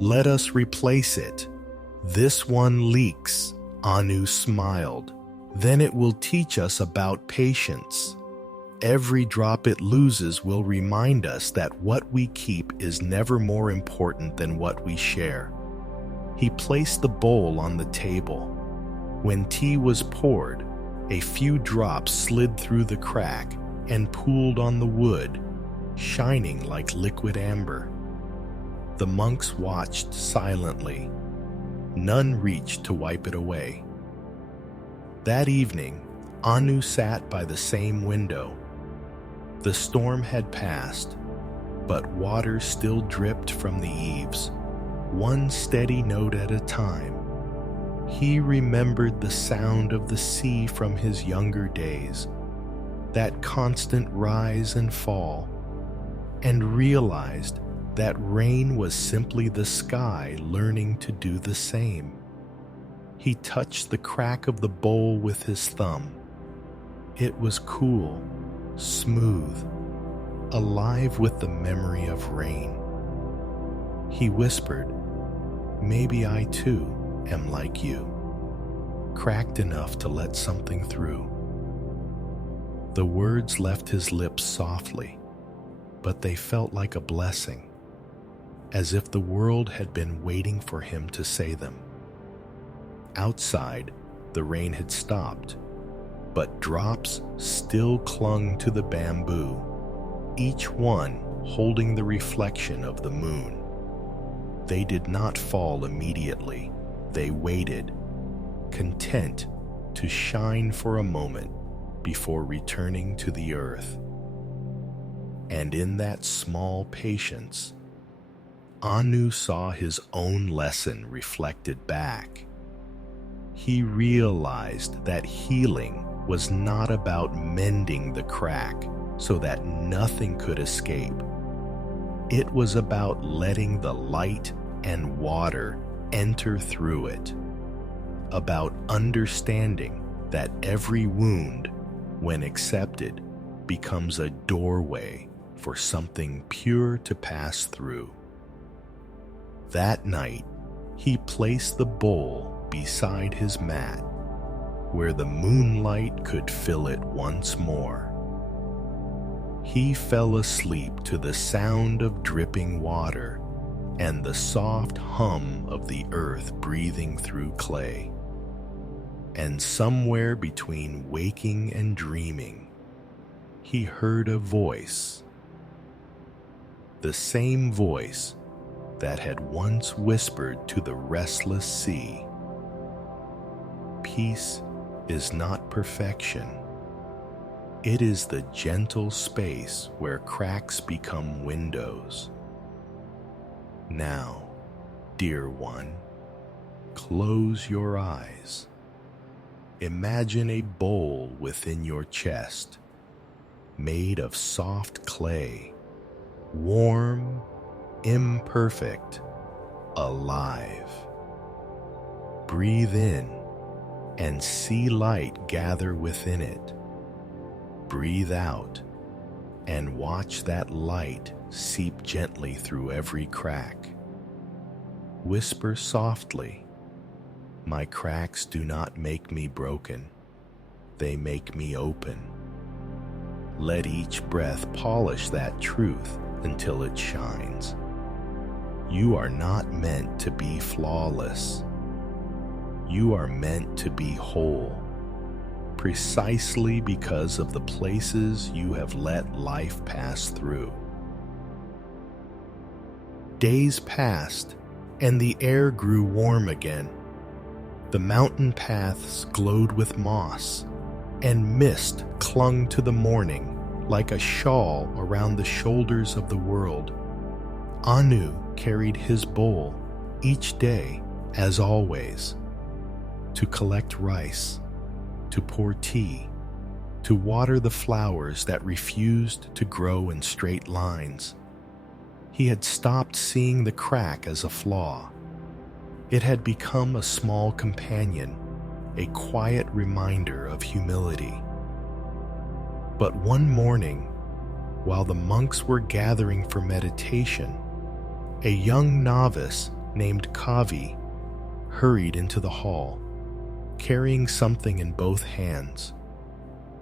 let us replace it. This one leaks," Anu smiled. "Then it will teach us about patience. Every drop it loses will remind us that what we keep is never more important than what we share." He placed the bowl on the table. When tea was poured, a few drops slid through the crack and pooled on the wood, shining like liquid amber. The monks watched silently. None reached to wipe it away. That evening, Anu sat by the same window. The storm had passed, but water still dripped from the eaves, one steady note at a time. He remembered the sound of the sea from his younger days, that constant rise and fall, and realized that rain was simply the sky learning to do the same. He touched the crack of the bowl with his thumb. It was cool, smooth, alive with the memory of rain. He whispered, "Maybe I too am like you, cracked enough to let something through." The words left his lips softly, but they felt like a blessing, as if the world had been waiting for him to say them. Outside, the rain had stopped, but drops still clung to the bamboo, each one holding the reflection of the moon. They did not fall immediately. They waited, content to shine for a moment before returning to the earth. And in that small patience, Anu saw his own lesson reflected back. He realized that healing was not about mending the crack so that nothing could escape. It was about letting the light and water enter through it, about understanding that every wound, when accepted, becomes a doorway for something pure to pass through. That night, he placed the bowl beside his mat, where the moonlight could fill it once more. He fell asleep to the sound of dripping water and the soft hum of the earth breathing through clay. And somewhere between waking and dreaming, he heard a voice. The same voice that had once whispered to the restless sea, "Peace is not perfection. It is the gentle space where cracks become windows. Now, dear one, close your eyes. Imagine a bowl within your chest, made of soft clay, warm, imperfect, alive. Breathe in and see light gather within it. Breathe out and watch that light seep gently through every crack. Whisper softly, 'My cracks do not make me broken, they make me open.' Let each breath polish that truth until it shines. You are not meant to be flawless. You are meant to be whole, precisely because of the places you have let life pass through." Days passed, and the air grew warm again. The mountain paths glowed with moss, and mist clung to the morning like a shawl around the shoulders of the world. Anu carried his bowl each day, as always, to collect rice, to pour tea, to water the flowers that refused to grow in straight lines. He had stopped seeing the crack as a flaw. It had become a small companion, a quiet reminder of humility. But one morning, while the monks were gathering for meditation, a young novice named Kavi hurried into the hall, carrying something in both hands.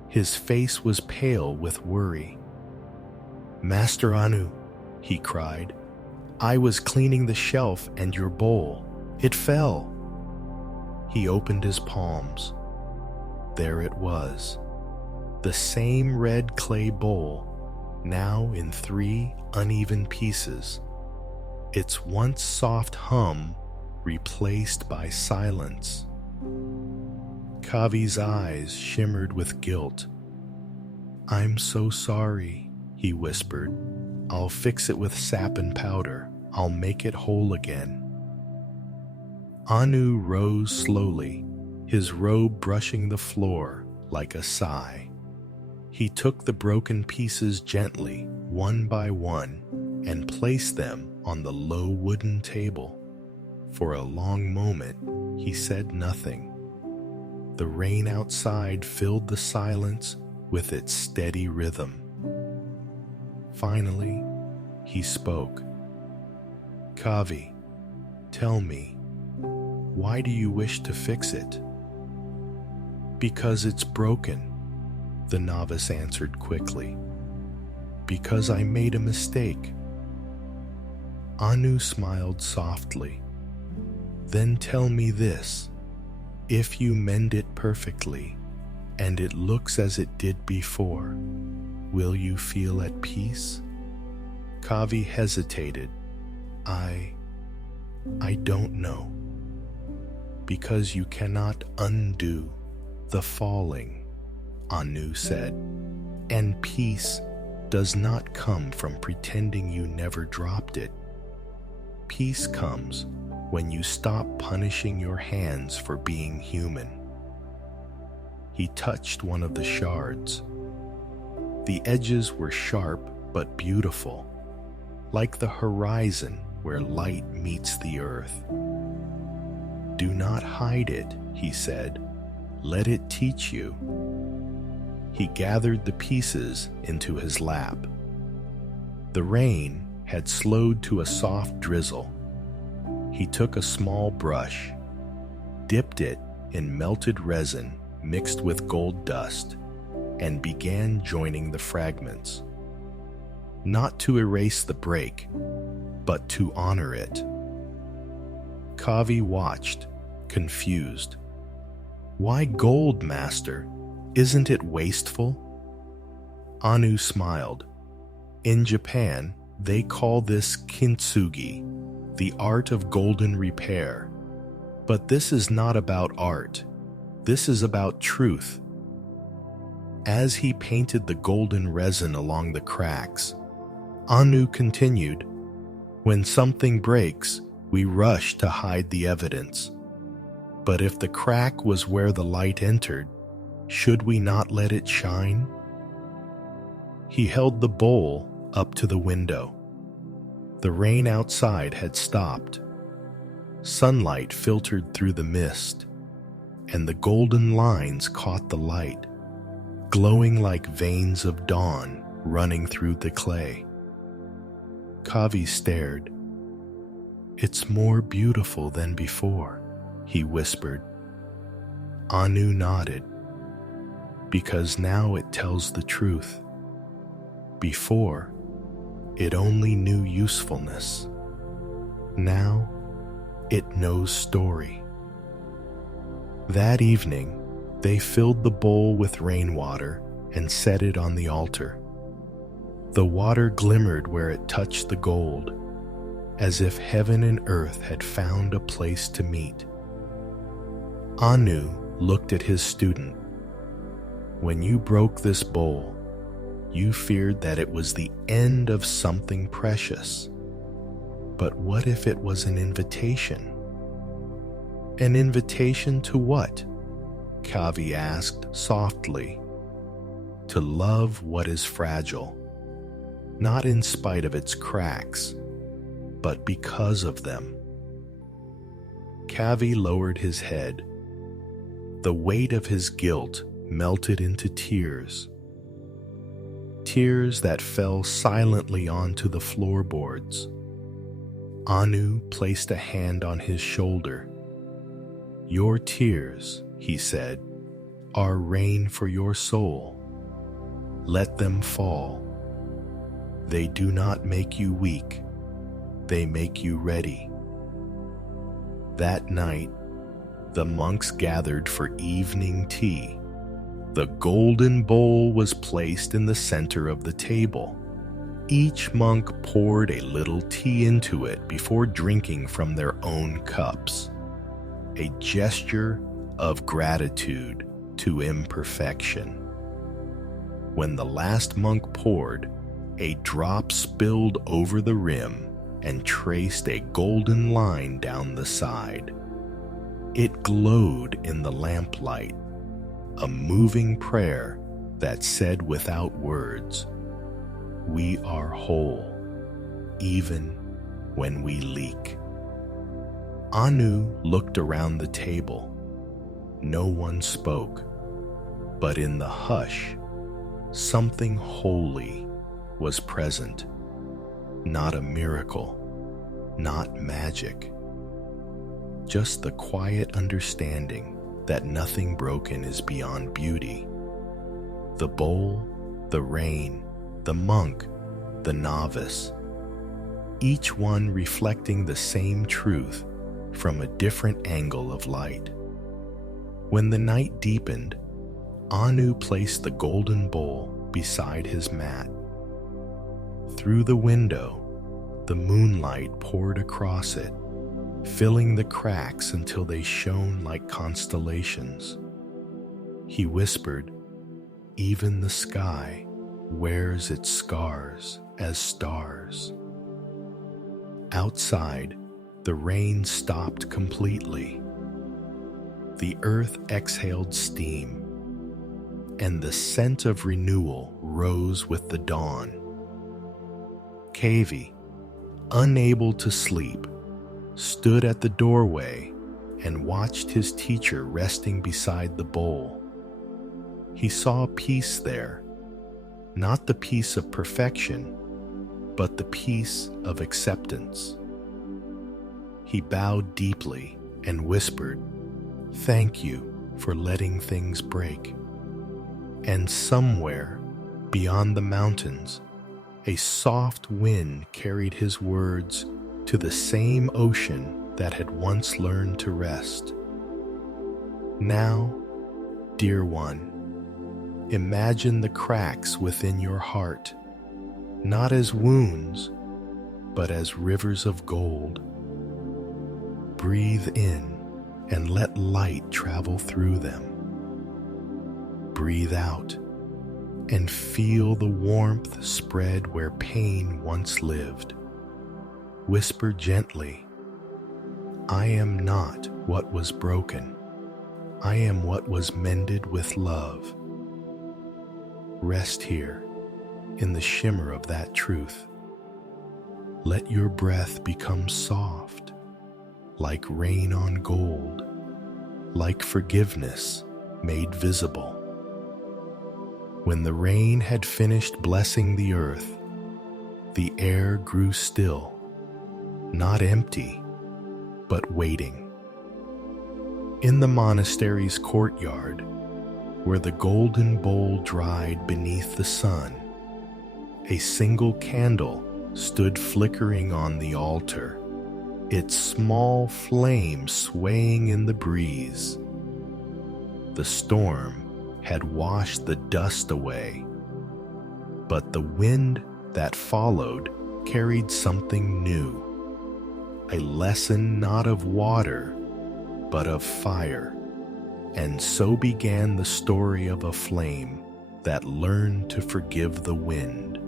His face was pale with worry. "Master Anu," he cried, "I was cleaning the shelf and your bowl. It fell." He opened his palms. There it was, the same red clay bowl, now in 3 uneven pieces, its once soft hum replaced by silence. Kavi's eyes shimmered with guilt. "I'm so sorry," he whispered. "I'll fix it with sap and powder. I'll make it whole again." Anu rose slowly, his robe brushing the floor like a sigh. He took the broken pieces gently, one by one, and placed them on the low wooden table. For a long moment, he said nothing. The rain outside filled the silence with its steady rhythm. Finally, he spoke. "Kavi, tell me, why do you wish to fix it?" "Because it's broken," the novice answered quickly. "Because I made a mistake." Anu smiled softly. "Then tell me this. If you mend it perfectly, and it looks as it did before, will you feel at peace?" Kavi hesitated. I don't know. Because you cannot undo the falling," Anu said, "and peace does not come from pretending you never dropped it. Peace comes when you stop punishing your hands for being human." He touched one of the shards. The edges were sharp but beautiful, like the horizon where light meets the earth. "Do not hide it," he said. "Let it teach you." He gathered the pieces into his lap. The rain had slowed to a soft drizzle. He took a small brush, dipped it in melted resin mixed with gold dust, and began joining the fragments. Not to erase the break, but to honor it. Kavi watched, confused. "Why gold, master? Isn't it wasteful?" Anu smiled. "In Japan, they call this kintsugi, the art of golden repair. But this is not about art. This is about truth." As he painted the golden resin along the cracks, Anu continued, "When something breaks, we rush to hide the evidence. But if the crack was where the light entered, should we not let it shine?" He held the bowl up to the window. The rain outside had stopped. Sunlight filtered through the mist, and the golden lines caught the light, glowing like veins of dawn running through the clay. Kavi stared. "It's more beautiful than before," he whispered. Anu nodded. "Because now it tells the truth. Before, it only knew usefulness. Now, it knows story." That evening, they filled the bowl with rainwater and set it on the altar. The water glimmered where it touched the gold, as if heaven and earth had found a place to meet. Anu looked at his student. "When you broke this bowl, you feared that it was the end of something precious. But what if it was an invitation?" "An invitation to what?" Kavi asked softly. "To love what is fragile, not in spite of its cracks, but because of them." Kavi lowered his head. The weight of his guilt melted into tears. Tears that fell silently onto the floorboards. Anu placed a hand on his shoulder. "Your tears," he said, "are rain for your soul. Let them fall. They do not make you weak. They make you ready." That night, the monks gathered for evening tea. The golden bowl was placed in the center of the table. Each monk poured a little tea into it before drinking from their own cups, a gesture of gratitude to imperfection. When the last monk poured, a drop spilled over the rim and traced a golden line down the side. It glowed in the lamplight, a moving prayer that said without words, "We are whole, even when we leak." Anu looked around the table. No one spoke, but in the hush, something holy was present. Not a miracle, not magic, just the quiet understanding that nothing broken is beyond beauty. The bowl, the rain, the monk, the novice, each one reflecting the same truth from a different angle of light. When the night deepened, Anu placed the golden bowl beside his mat. Through the window, the moonlight poured across it, filling the cracks until they shone like constellations. He whispered, "Even the sky wears its scars as stars." Outside, the rain stopped completely. The earth exhaled steam, and the scent of renewal rose with the dawn. Kavi, unable to sleep, stood at the doorway and watched his teacher resting beside the bowl. He saw peace there, not the peace of perfection, but the peace of acceptance. He bowed deeply and whispered, "Thank you for letting things break." And somewhere beyond the mountains, a soft wind carried his words to the same ocean that had once learned to rest. Now, dear one, imagine the cracks within your heart, not as wounds, but as rivers of gold. Breathe in and let light travel through them. Breathe out and feel the warmth spread where pain once lived. Whisper gently, "I am not what was broken. I am what was mended with love." Rest here in the shimmer of that truth. Let your breath become soft, like rain on gold, like forgiveness made visible. When the rain had finished blessing the earth, the air grew still, not empty, but waiting. In the monastery's courtyard, where the golden bowl dried beneath the sun, a single candle stood flickering on the altar, its small flame swaying in the breeze. The storm had washed the dust away, but the wind that followed carried something new, a lesson not of water, but of fire. And so began the story of a flame that learned to forgive the wind.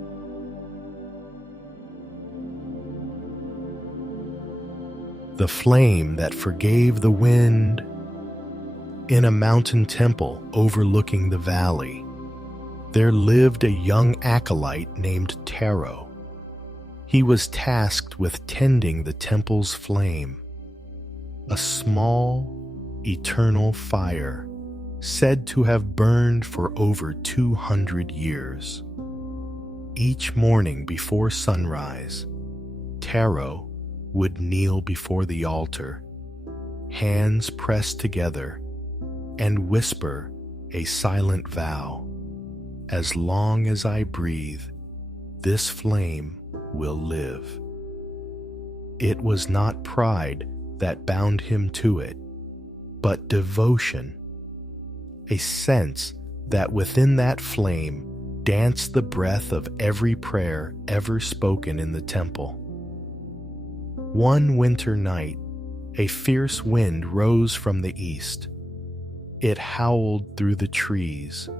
The flame that forgave the wind. In a mountain temple overlooking the valley, there lived a young acolyte named Taro. He was tasked with tending the temple's flame, a small, eternal fire said to have burned for over 200 years. Each morning before sunrise, Taro would kneel before the altar, hands pressed together, and whisper a silent vow. "As long as I breathe, this flame will live." It was not pride that bound him to it, but devotion, a sense that within that flame danced the breath of every prayer ever spoken in the temple. One winter night, a fierce wind rose from the east. It howled through the trees,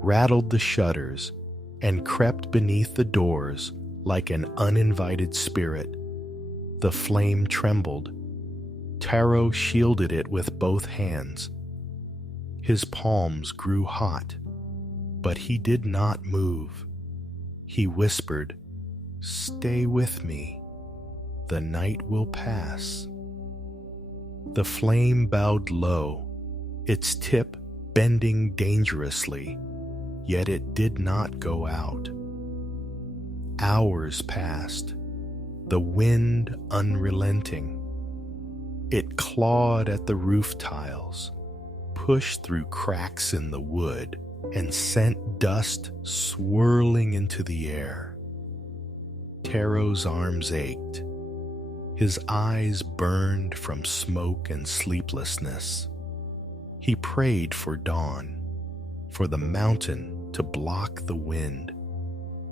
rattled the shutters, and crept beneath the doors like an uninvited spirit. The flame trembled. Taro shielded it with both hands. His palms grew hot, but he did not move. He whispered, "Stay with me. The night will pass." The flame bowed low, its tip bending dangerously, yet it did not go out. Hours passed, the wind unrelenting. It clawed at the roof tiles, pushed through cracks in the wood, and sent dust swirling into the air. Taro's arms ached. His eyes burned from smoke and sleeplessness. He prayed for dawn, for the mountain to block the wind,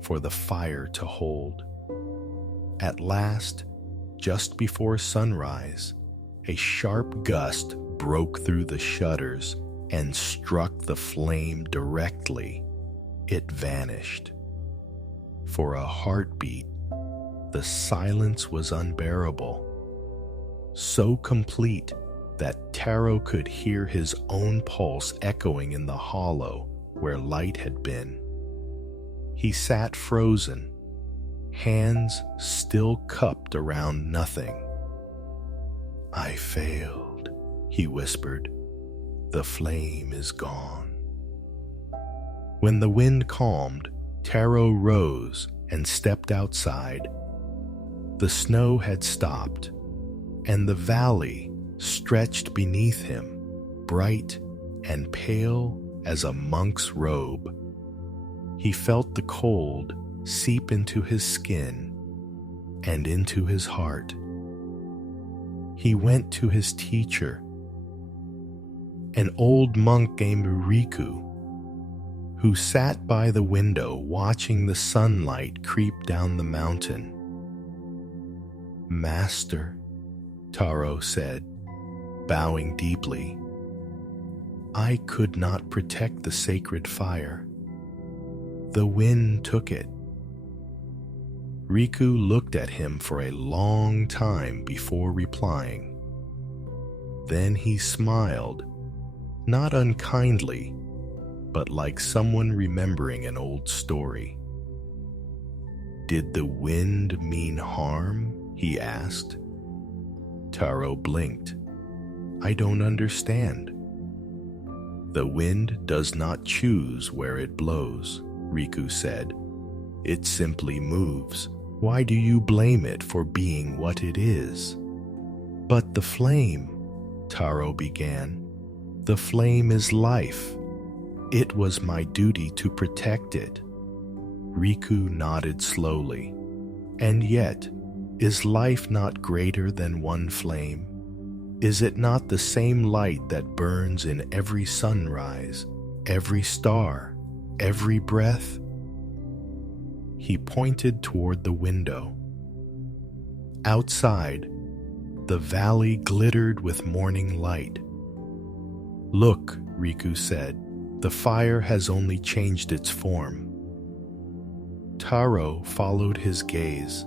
for the fire to hold. At last, just before sunrise, a sharp gust broke through the shutters and struck the flame directly, it vanished. For a heartbeat, the silence was unbearable, so complete that Taro could hear his own pulse echoing in the hollow where light had been. He sat frozen, hands still cupped around nothing. "I failed," he whispered. "The flame is gone." When the wind calmed, Taro rose and stepped outside. The snow had stopped, and the valley stretched beneath him, bright and pale as a monk's robe. He felt the cold seep into his skin and into his heart. He went to his teacher, an old monk named Riku, who sat by the window watching the sunlight creep down the mountain. "Master," Taro said, bowing deeply, "I could not protect the sacred fire. The wind took it." Riku looked at him for a long time before replying. Then he smiled, not unkindly, but like someone remembering an old story. "Did the wind mean harm?" he asked. Taro blinked. "I don't understand." "The wind does not choose where it blows," Riku said. "It simply moves. Why do you blame it for being what it is?" "But the flame," Taro began. "The flame is life. It was my duty to protect it." Riku nodded slowly. "And yet, is life not greater than one flame? Is it not the same light that burns in every sunrise, every star, every breath?" He pointed toward the window. Outside, the valley glittered with morning light. "Look," Riku said, "the fire has only changed its form." Taro followed his gaze.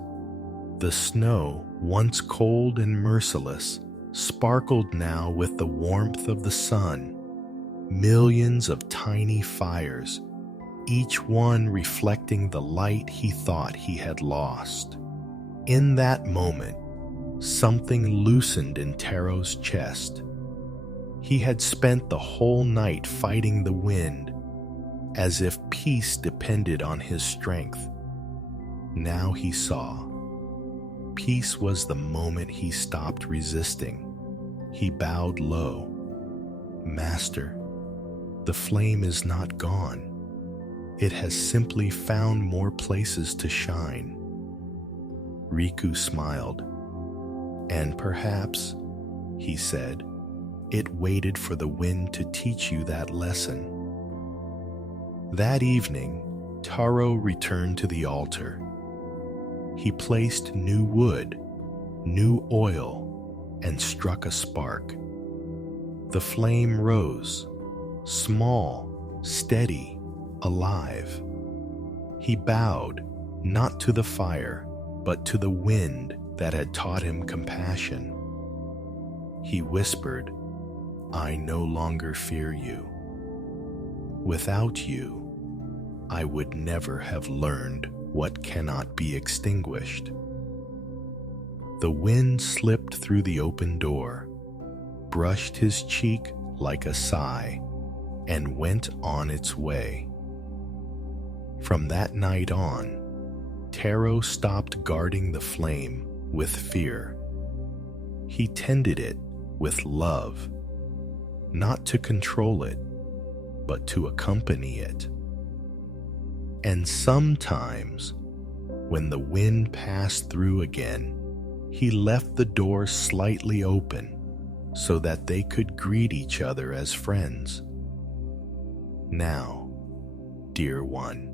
The snow, once cold and merciless, sparkled now with the warmth of the sun. Millions of tiny fires, each one reflecting the light he thought he had lost. In that moment, something loosened in Taro's chest. He had spent the whole night fighting the wind, as if peace depended on his strength. Now he saw. Peace was the moment he stopped resisting. He bowed low. "Master, the flame is not gone. It has simply found more places to shine." Riku smiled. "And perhaps," he said, "it waited for the wind to teach you that lesson." That evening, Taro returned to the altar. He placed new wood, new oil, and struck a spark. The flame rose, small, steady, alive. He bowed, not to the fire, but to the wind that had taught him compassion. He whispered, "I no longer fear you. Without you, I would never have learned what cannot be extinguished." The wind slipped through the open door, brushed his cheek like a sigh, and went on its way. From that night on, Taro stopped guarding the flame with fear. He tended it with love, not to control it, but to accompany it. And sometimes, when the wind passed through again, he left the door slightly open so that they could greet each other as friends. Now, dear one,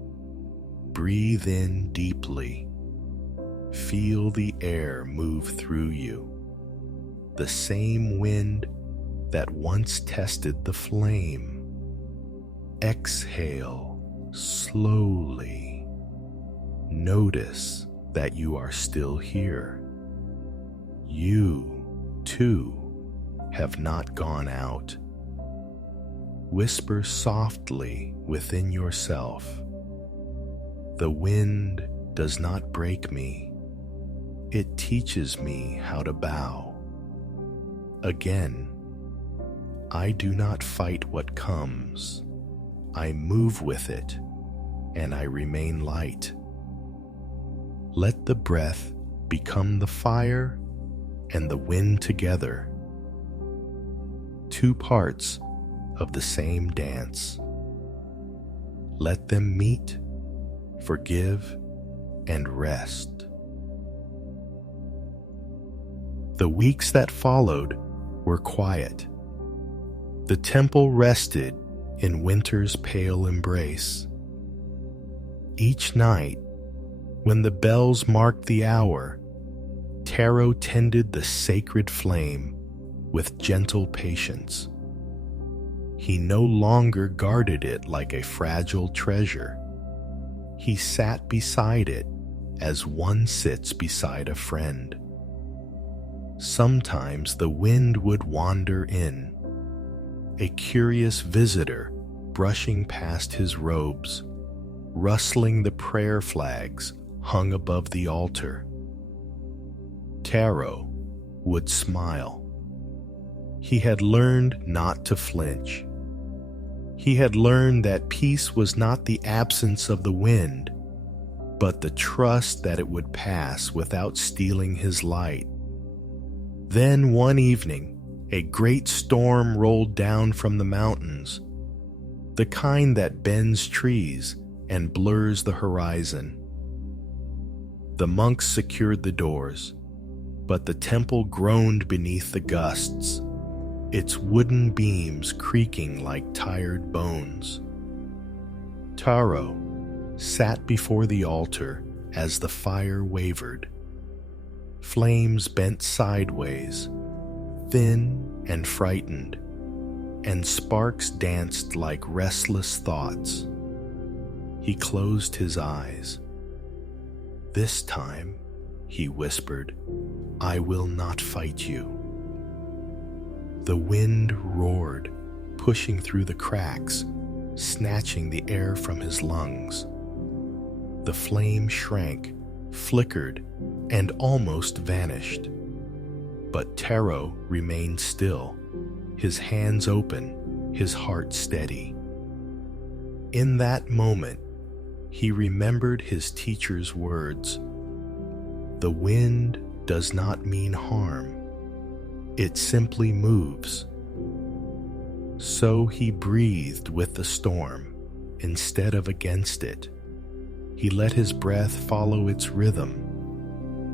breathe in deeply. Feel the air move through you. The same wind, that once tested the flame. Exhale slowly. Notice that you are still here. You, too, have not gone out. Whisper softly within yourself, "The wind does not break me. It teaches me how to bow." Again, I do not fight what comes. I move with it, and I remain light. Let the breath become the fire and the wind together, two parts of the same dance. Let them meet, forgive, and rest. The weeks that followed were quiet. The temple rested in winter's pale embrace. Each night, when the bells marked the hour, Taro tended the sacred flame with gentle patience. He no longer guarded it like a fragile treasure. He sat beside it as one sits beside a friend. Sometimes the wind would wander in, a curious visitor brushing past his robes, rustling the prayer flags hung above the altar. Taro would smile. He had learned not to flinch. He had learned that peace was not the absence of the wind, but the trust that it would pass without stealing his light. Then one evening, a great storm rolled down from the mountains, the kind that bends trees and blurs the horizon. The monks secured the doors, but the temple groaned beneath the gusts, its wooden beams creaking like tired bones. Taro sat before the altar as the fire wavered. Flames bent sideways, thin and frightened, and sparks danced like restless thoughts. He closed his eyes. "This time," he whispered, "I will not fight you." The wind roared, pushing through the cracks, snatching the air from his lungs. The flame shrank, flickered, and almost vanished. But Taro remained still, his hands open, his heart steady. In that moment, he remembered his teacher's words. The wind does not mean harm. It simply moves. So he breathed with the storm instead of against it. He let his breath follow its rhythm,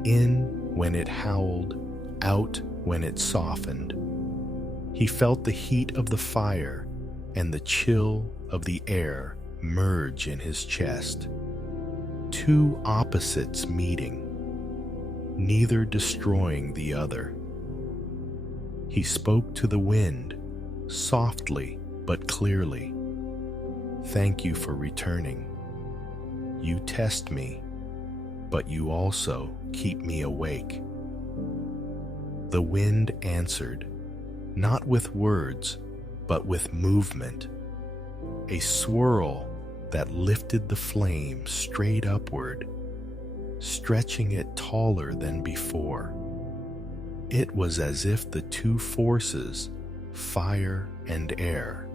in when it howled, out when it softened. He felt the heat of the fire and the chill of the air merge in his chest. Two opposites meeting, neither destroying the other. He spoke to the wind, softly but clearly. "Thank you for returning. You test me, but you also keep me awake." The wind answered, not with words, but with movement, a swirl that lifted the flame straight upward, stretching it taller than before. It was as if the two forces, fire and air,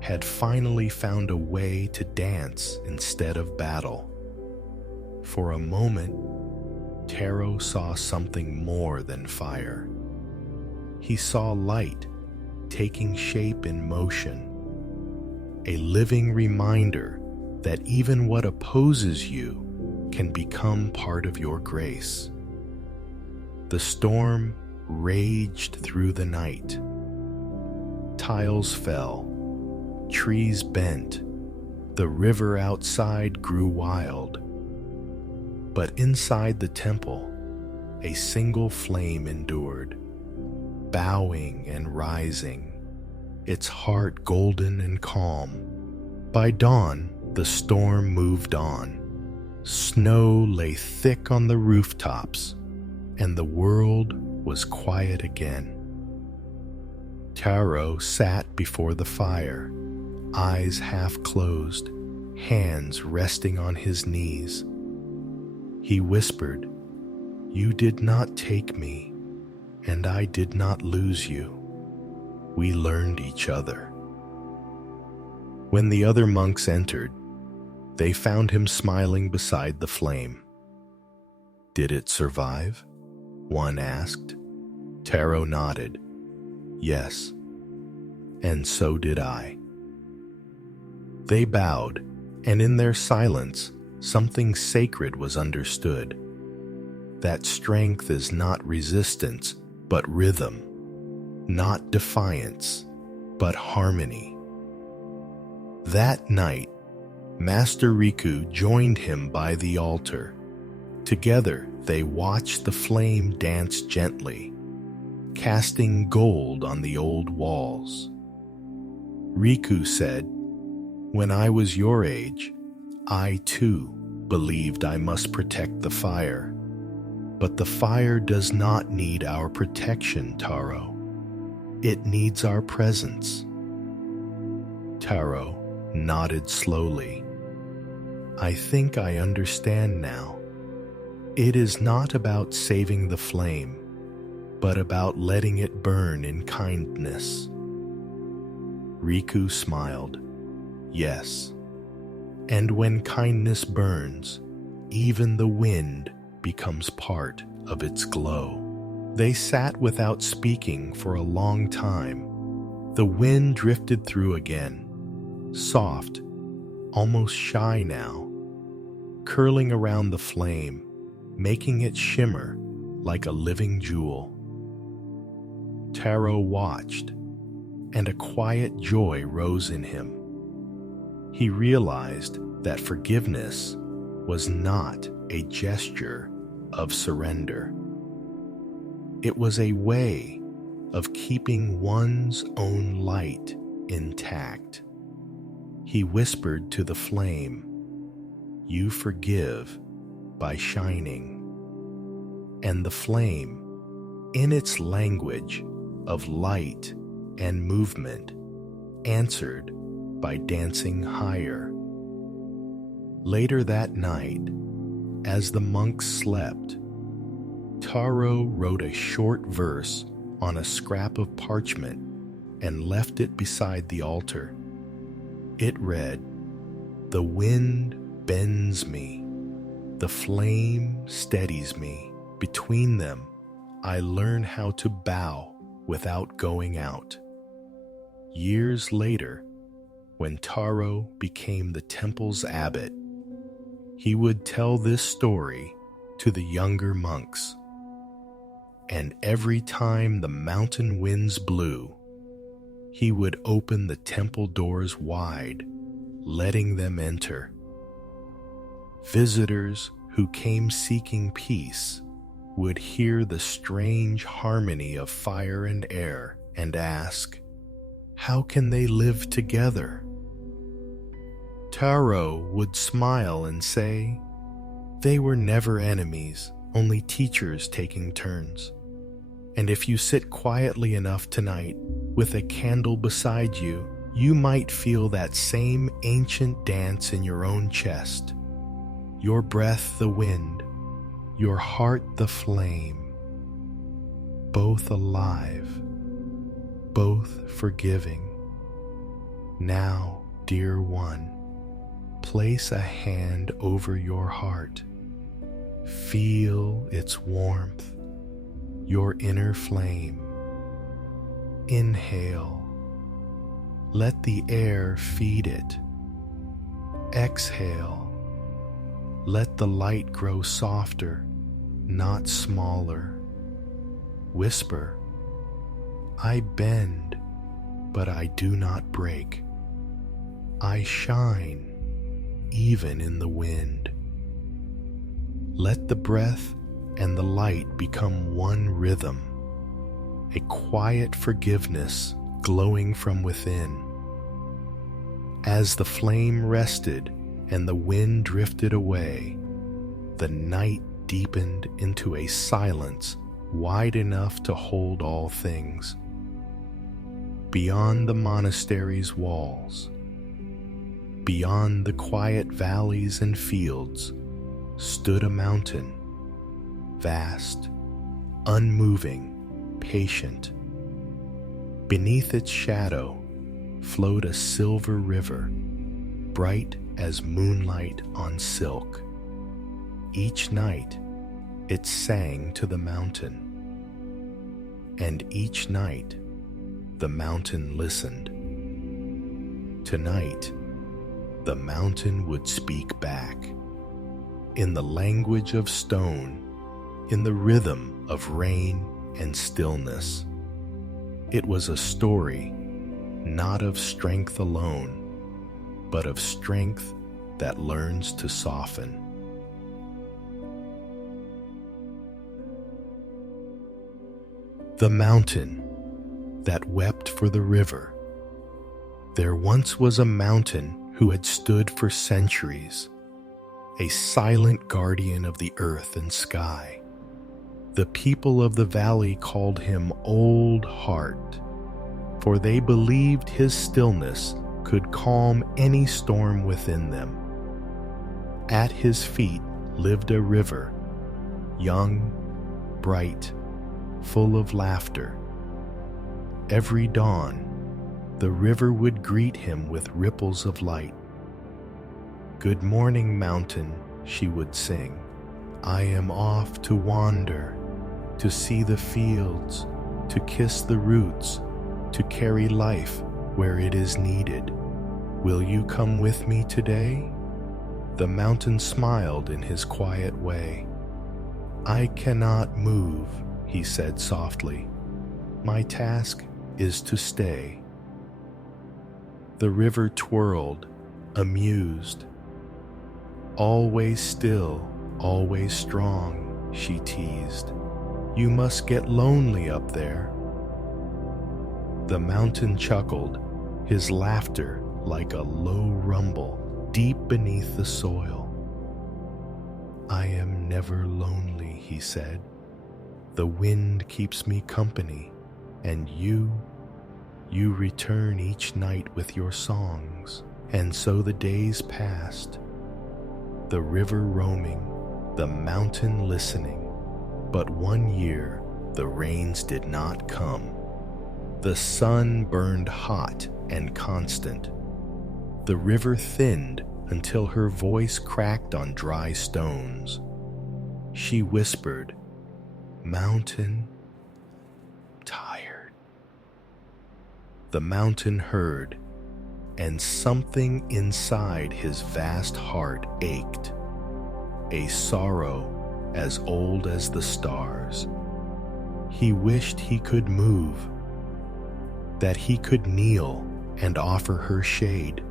had finally found a way to dance instead of battle. For a moment, Taro saw something more than fire. He saw light taking shape in motion, a living reminder that even what opposes you can become part of your grace. The storm raged through the night. Tiles fell, trees bent, the river outside grew wild. But inside the temple, a single flame endured. bowing and rising, its heart golden and calm. By dawn, the storm moved on. Snow lay thick on the rooftops, and the world was quiet again. Taro sat before the fire, eyes half closed, hands resting on his knees. He whispered, "You did not take me, and I did not lose you. We learned each other." When the other monks entered, they found him smiling beside the flame. "Did it survive?" one asked. Taro nodded. "Yes, and so did I." They bowed, and in their silence, something sacred was understood. That strength is not resistance, but rhythm. Not defiance, but harmony. That night, Master Riku joined him by the altar. Together, they watched the flame dance gently, casting gold on the old walls. Riku said, "When I was your age, I too believed I must protect the fire. But the fire does not need our protection, Taro. It needs our presence." Taro nodded slowly. "I think I understand now. It is not about saving the flame, but about letting it burn in kindness." Riku smiled. "Yes. And when kindness burns, even the wind becomes part of its glow." They sat without speaking for a long time. The wind drifted through again, soft, almost shy now, curling around the flame, making it shimmer like a living jewel. Taro watched, and a quiet joy rose in him. He realized that forgiveness was not a gesture of surrender. It was a way of keeping one's own light intact. He whispered to the flame, "You forgive by shining." And the flame, in its language of light and movement, answered by dancing higher. Later that night, as the monks slept, Taro wrote a short verse on a scrap of parchment and left it beside the altar. It read, "The wind bends me, the flame steadies me. Between them, I learn how to bow without going out." Years later, when Taro became the temple's abbot, he would tell this story to the younger monks. And every time the mountain winds blew, he would open the temple doors wide, letting them enter. Visitors who came seeking peace would hear the strange harmony of fire and air and ask, "How can they live together?" Taro would smile and say, "They were never enemies, only teachers taking turns. And if you sit quietly enough tonight, with a candle beside you, you might feel that same ancient dance in your own chest. Your breath the wind, your heart the flame. Both alive, both forgiving. Now, dear one, place a hand over your heart. Feel its warmth, your inner flame. Inhale. Let the air feed it. Exhale. Let the light grow softer, not smaller. Whisper, I bend, but I do not break. I shine, even in the wind. Let the breath and the light become one rhythm. a quiet forgiveness glowing from within. As the flame rested and the wind drifted away, the night deepened into a silence wide enough to hold all things. Beyond the monastery's walls, beyond the quiet valleys and fields, stood a mountain, vast, unmoving, patient. Beneath its shadow flowed a silver river, bright as moonlight on silk. Each night it sang to the mountain, and each night the mountain listened. Tonight, the mountain would speak back, in the language of stone, in the rhythm of rain and stillness. It was a story, not of strength alone, but of strength that learns to soften. The mountain that wept for the river. There once was a mountain who had stood for centuries, a silent guardian of the earth and sky. The people of the valley called him Old Heart, for they believed his stillness could calm any storm within them. At his feet lived a river, young, bright, full of laughter. Every dawn, the river would greet him with ripples of light. "Good morning, mountain," she would sing. "I am off to wander, to see the fields, to kiss the roots, to carry life where it is needed. Will you come with me today?" The mountain smiled in his quiet way. "I cannot move," he said softly. "My task is to stay." The river twirled, amused. "Always still, always strong," she teased. "You must get lonely up there." The mountain chuckled, his laughter like a low rumble deep beneath the soil. "I am never lonely," he said. "The wind keeps me company, and you return each night with your songs." And so the days passed, the river roaming, the mountain listening. But one year the rains did not come. The sun burned hot and constant. The river thinned until her voice cracked on dry stones. She whispered, "Mountain, tired." The mountain heard, and something inside his vast heart ached, a sorrow as old as the stars. He wished he could move, that he could kneel and offer her shade,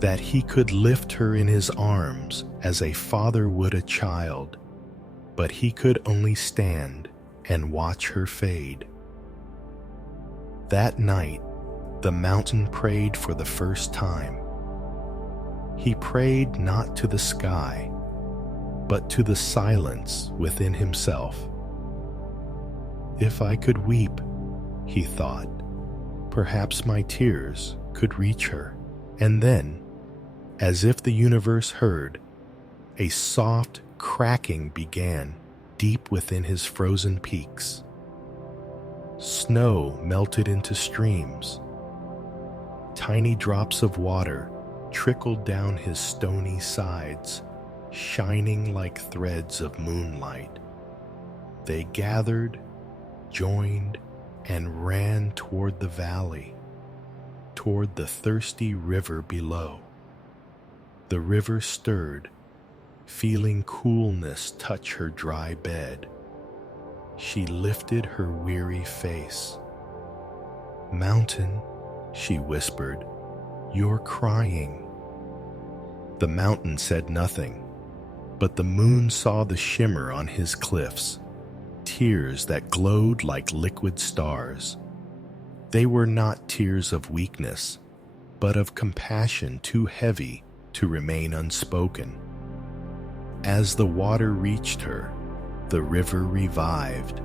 that he could lift her in his arms as a father would a child, but he could only stand and watch her fade. That night, the mountain prayed for the first time. He prayed not to the sky, but to the silence within himself. "If I could weep," he thought, "perhaps my tears could reach her." And then, as if the universe heard, a soft cracking began deep within his frozen peaks. Snow melted into streams. Tiny drops of water trickled down his stony sides, shining like threads of moonlight. They gathered, joined, and ran toward the valley, toward the thirsty river below. The river stirred, feeling coolness touch her dry bed. She lifted her weary face. "Mountain," she whispered, "you're crying." The mountain said nothing, but the moon saw the shimmer on his cliffs. tears that glowed like liquid stars. They were not tears of weakness, but of compassion too heavy to remain unspoken. As the water reached her, the river revived,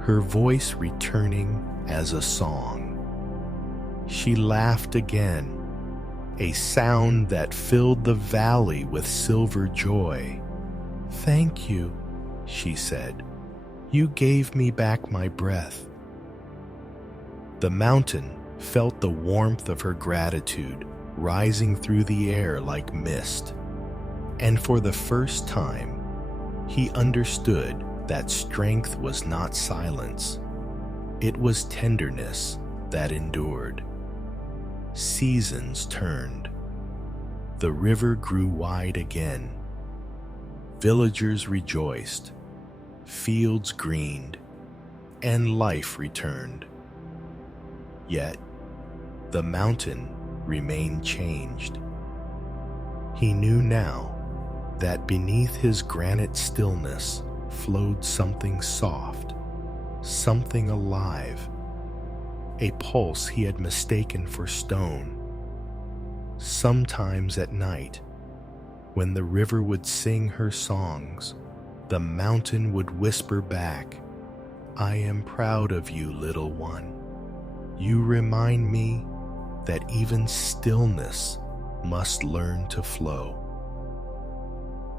her voice returning as a song. She laughed again, a sound that filled the valley with silver joy. "Thank you," she said. "You gave me back my breath." The mountain felt the warmth of her gratitude rising through the air like mist, and for the first time, he understood that strength was not silence. It was tenderness that endured. Seasons turned. The river grew wide again. Villagers rejoiced. Fields greened, and life returned. Yet, the mountain remained changed. He knew now that beneath his granite stillness flowed something soft, something alive, a pulse he had mistaken for stone. Sometimes at night, when the river would sing her songs, the mountain would whisper back, "I am proud of you, little one. You remind me that even stillness must learn to flow."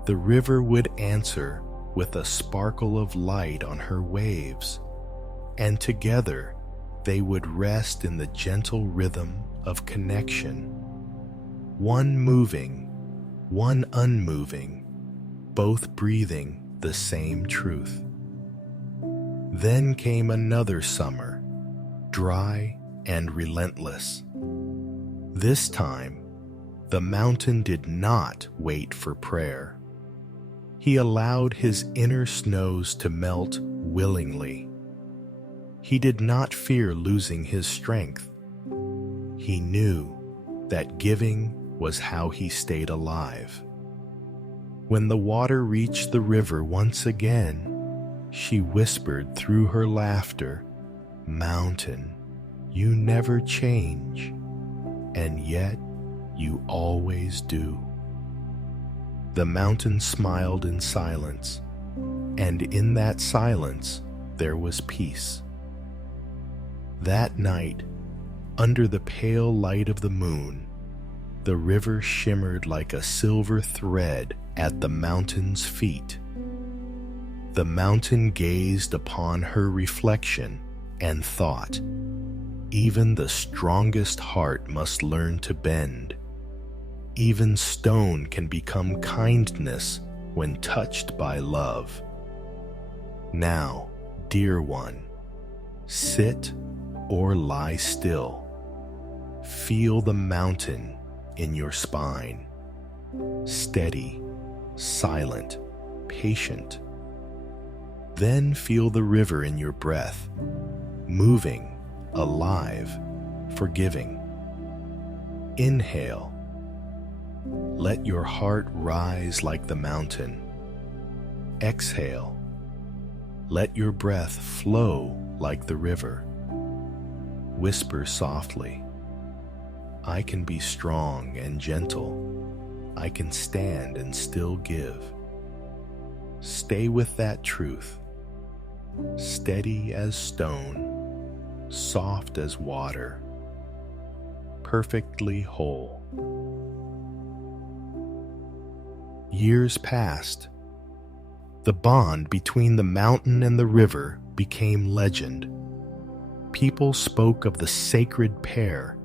The river would answer with a sparkle of light on her waves, and together they would rest in the gentle rhythm of connection, one moving, one unmoving, both breathing the same truth. Then came another summer, dry and relentless. This time, the mountain did not wait for prayer. He allowed his inner snows to melt willingly. He did not fear losing his strength. He knew that giving was how he stayed alive. When the water reached the river once again, she whispered through her laughter, "Mountain, you never change, and yet you always do." The mountain smiled in silence, and in that silence there was peace. That night, under the pale light of the moon, the river shimmered like a silver thread at the mountain's feet. The mountain gazed upon her reflection and thought, "Even the strongest heart must learn to bend. Even stone can become kindness when touched by love. Now, dear one, sit or lie still. Feel the mountain in your spine. Steady, silent, patient. Then feel the river in your breath, moving, alive, forgiving. Inhale. Let your heart rise like the mountain. Exhale. Let your breath flow like the river. Whisper softly, "I can be strong and gentle. I can stand and still give." Stay with that truth, steady as stone, soft as water, perfectly whole. Years passed. The bond between the mountain and the river became legend. People spoke of the sacred pair,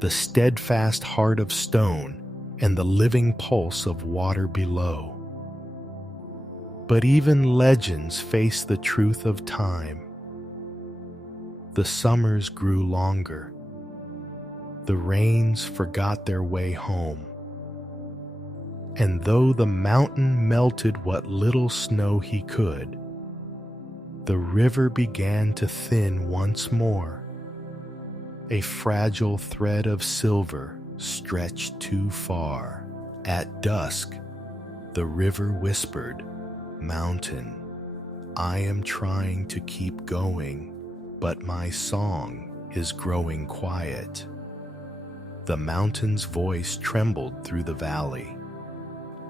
the steadfast heart of stone and the living pulse of water below. But even legends face the truth of time. The summers grew longer. The rains forgot their way home. And though the mountain melted what little snow he could, the river began to thin once more. A fragile thread of silver stretched too far. At dusk, the river whispered, "Mountain, I am trying to keep going, but my song is growing quiet. The mountain's voice trembled through the valley.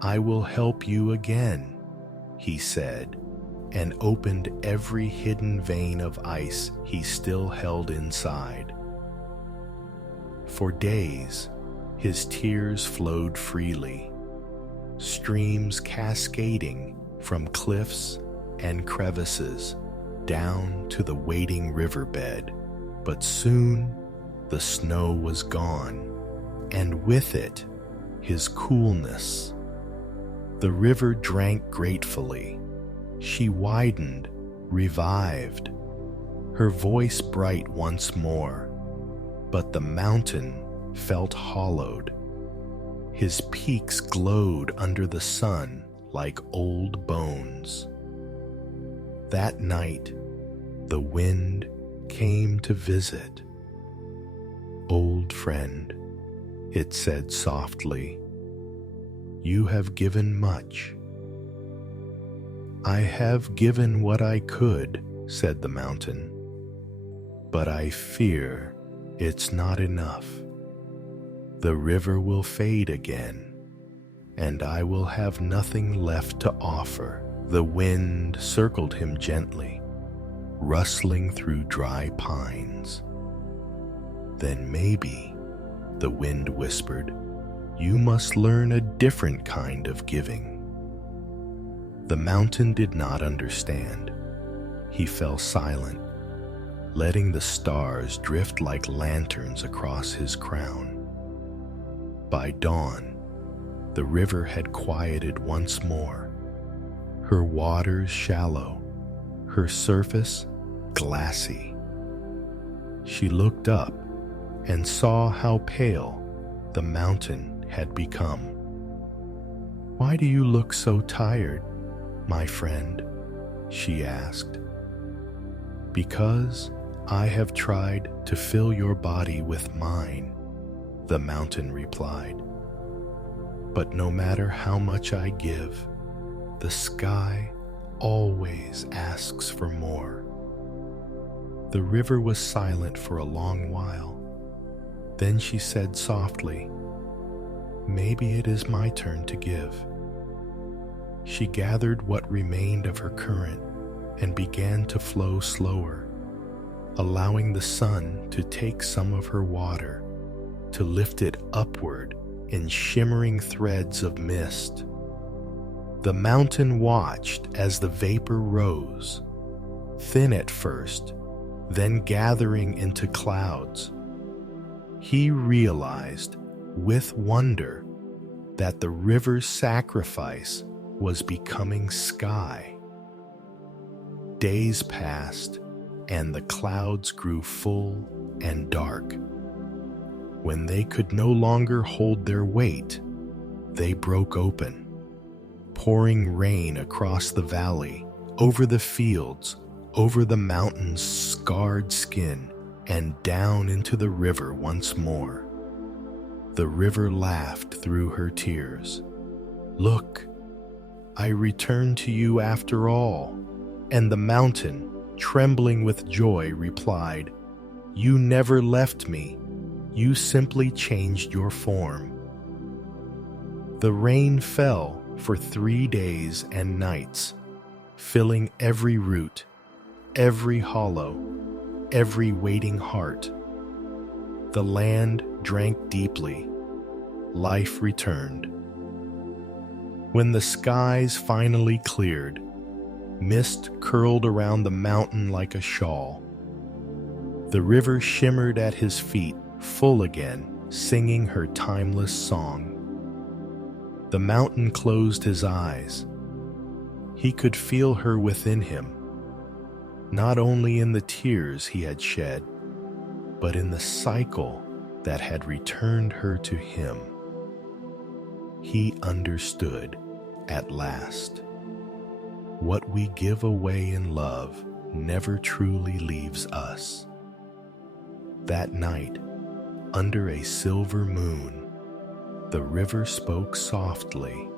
I will help you again, he said, and opened every hidden vein of ice he still held inside. For days, his tears flowed freely, streams cascading from cliffs and crevices down to the waiting riverbed. But soon the snow was gone, and with it, his coolness. The river drank gratefully. She widened, revived, her voice bright once more. But the mountain felt hollowed. His peaks glowed under the sun like old bones. That night, the wind came to visit. Old friend, it said softly, you have given much. I have given what I could, said the mountain, but I fear it's not enough. The river will fade again, and I will have nothing left to offer. The wind circled him gently, rustling through dry pines. Then maybe, the wind whispered, you must learn a different kind of giving. The mountain did not understand. He fell silent, letting the stars drift like lanterns across his crown. By dawn, the river had quieted once more, her waters shallow, her surface glassy. She looked up and saw how pale the mountain had become. Why do you look so tired, my friend? She asked. Because I have tried to fill your body with mine, the mountain replied. But no matter how much I give, the sky always asks for more. The river was silent for a long while. Then she said softly, maybe it is my turn to give. She gathered what remained of her current and began to flow slower, allowing the sun to take some of her water, to lift it upward in shimmering threads of mist. The mountain watched as the vapor rose, thin at first, then gathering into clouds. He realized with wonder that the river's sacrifice was becoming sky. Days passed, and the clouds grew full and dark. When they could no longer hold their weight, they broke open, pouring rain across the valley, over the fields, over the mountain's scarred skin, and down into the river once more. The river laughed through her tears. Look, I returned to you after all. And the mountain, trembling with joy, replied, you never left me. You simply changed your form. The rain fell for 3 days and nights, filling every root, every hollow, every waiting heart. The land drank deeply. Life returned. When the skies finally cleared, mist curled around the mountain like a shawl. The river shimmered at his feet, full again, singing her timeless song. The mountain closed his eyes. He could feel her within him, not only in the tears he had shed, but in the cycle that had returned her to him. He understood at last. What we give away in love never truly leaves us. That night, under a silver moon, the river spoke softly.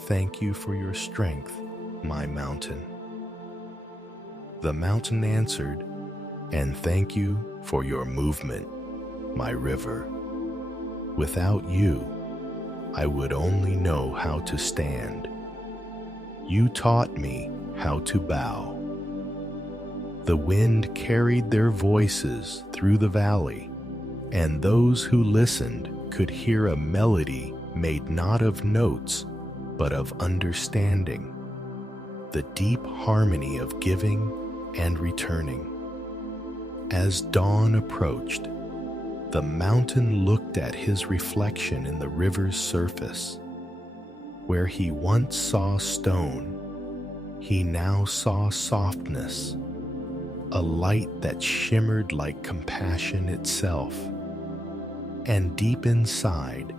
Thank you for your strength, my mountain. The mountain answered, "And thank you for your movement, my river. Without you, I would only know how to stand. You taught me how to bow." The wind carried their voices through the valley, and those who listened could hear a melody made not of notes, but of understanding, the deep harmony of giving and returning. As dawn approached, the mountain looked at his reflection in the river's surface. Where he once saw stone, he now saw softness, a light that shimmered like compassion itself. And deep inside,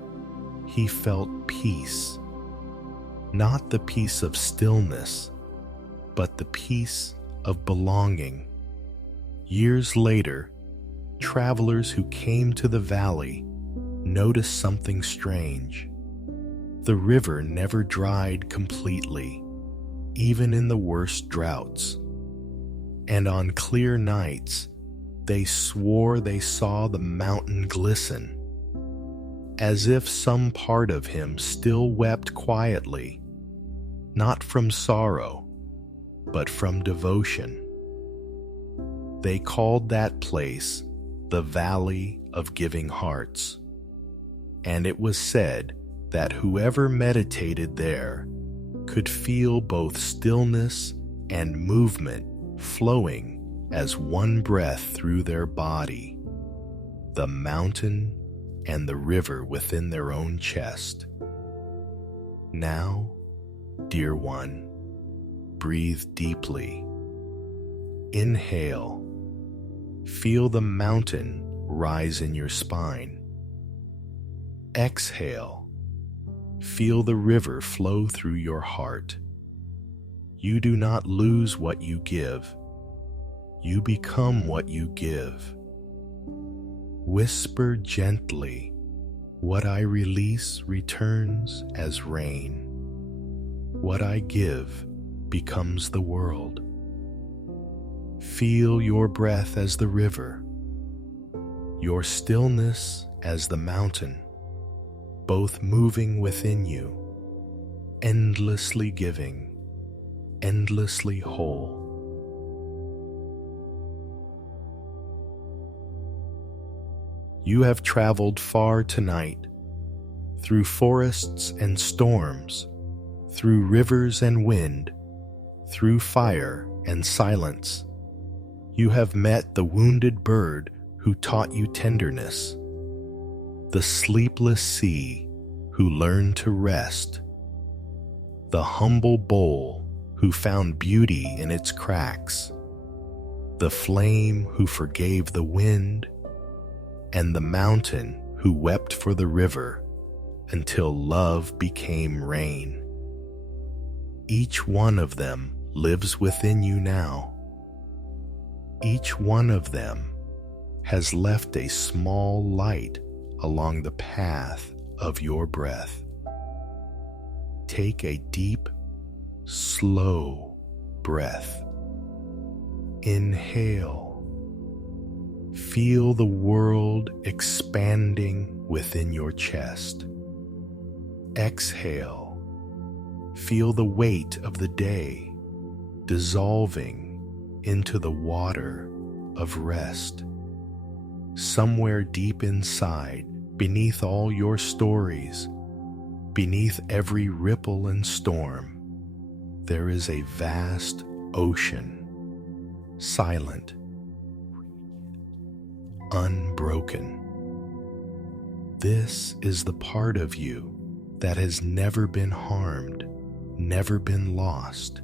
he felt peace, not the peace of stillness, but the peace of belonging. Years later, travelers who came to the valley noticed something strange. The river never dried completely, even in the worst droughts. And on clear nights, they swore they saw the mountain glisten, as if some part of him still wept quietly, not from sorrow, but from devotion. They called that place the Valley of Giving Hearts, and it was said that whoever meditated there could feel both stillness and movement flowing as one breath through their body, the mountain and the river within their own chest. Now, dear one, breathe deeply. Inhale. Feel the mountain rise in your spine. Exhale. Feel the river flow through your heart. You do not lose what you give. You become what you give. Whisper gently, "What I release returns as rain. What I give becomes the world." Feel your breath as the river, your stillness as the mountain, both moving within you, endlessly giving, endlessly whole. You have traveled far tonight, through forests and storms, through rivers and wind, through fire and silence. You have met the wounded bird who taught you tenderness, the sleepless sea who learned to rest, the humble bowl who found beauty in its cracks, the flame who forgave the wind, and the mountain who wept for the river until love became rain. Each one of them lives within you now. Each one of them has left a small light along the path of your breath. Take a deep, slow breath. Inhale. Feel the world expanding within your chest. Exhale. Feel the weight of the day dissolving into the water of rest. Somewhere deep inside, beneath all your stories, beneath every ripple and storm, there is a vast ocean, silent, unbroken. This is the part of you that has never been harmed, never been lost,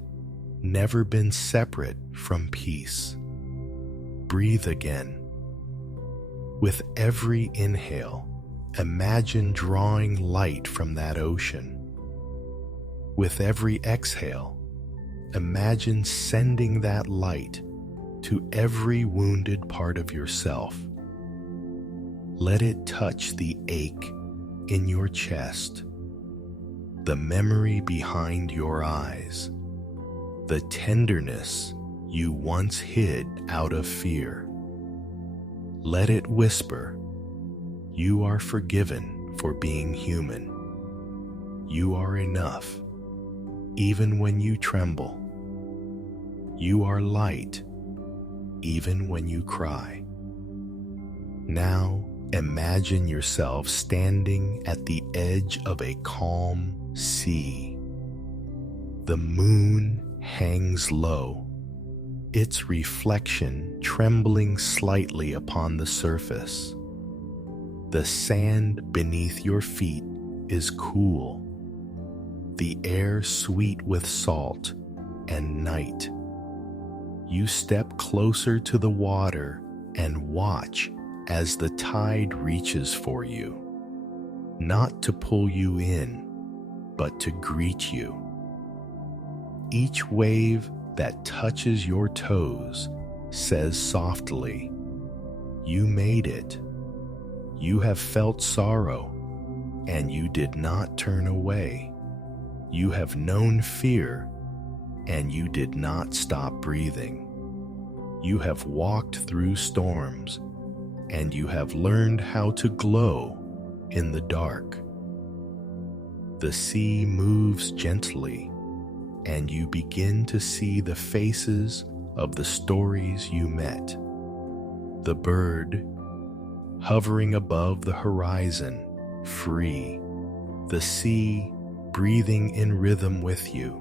never been separate from peace. Breathe again. With every inhale, imagine drawing light from that ocean. With every exhale, imagine sending that light to every wounded part of yourself. Let it touch the ache in your chest, the memory behind your eyes, the tenderness you once hid out of fear. Let it whisper, you are forgiven for being human. You are enough, even when you tremble. You are light, even when you cry. Now imagine yourself standing at the edge of a calm sea. The moon hangs low, its reflection trembling slightly upon the surface. The sand beneath your feet is cool, the air sweet with salt and night. You step closer to the water and watch as the tide reaches for you, not to pull you in, but to greet you. Each wave that touches your toes says softly, you made it. You have felt sorrow, and you did not turn away. You have known fear, and you did not stop breathing. You have walked through storms, and you have learned how to glow in the dark. The sea moves gently, and you begin to see the faces of the stories you met. The bird, hovering above the horizon, free. The sea, breathing in rhythm with you.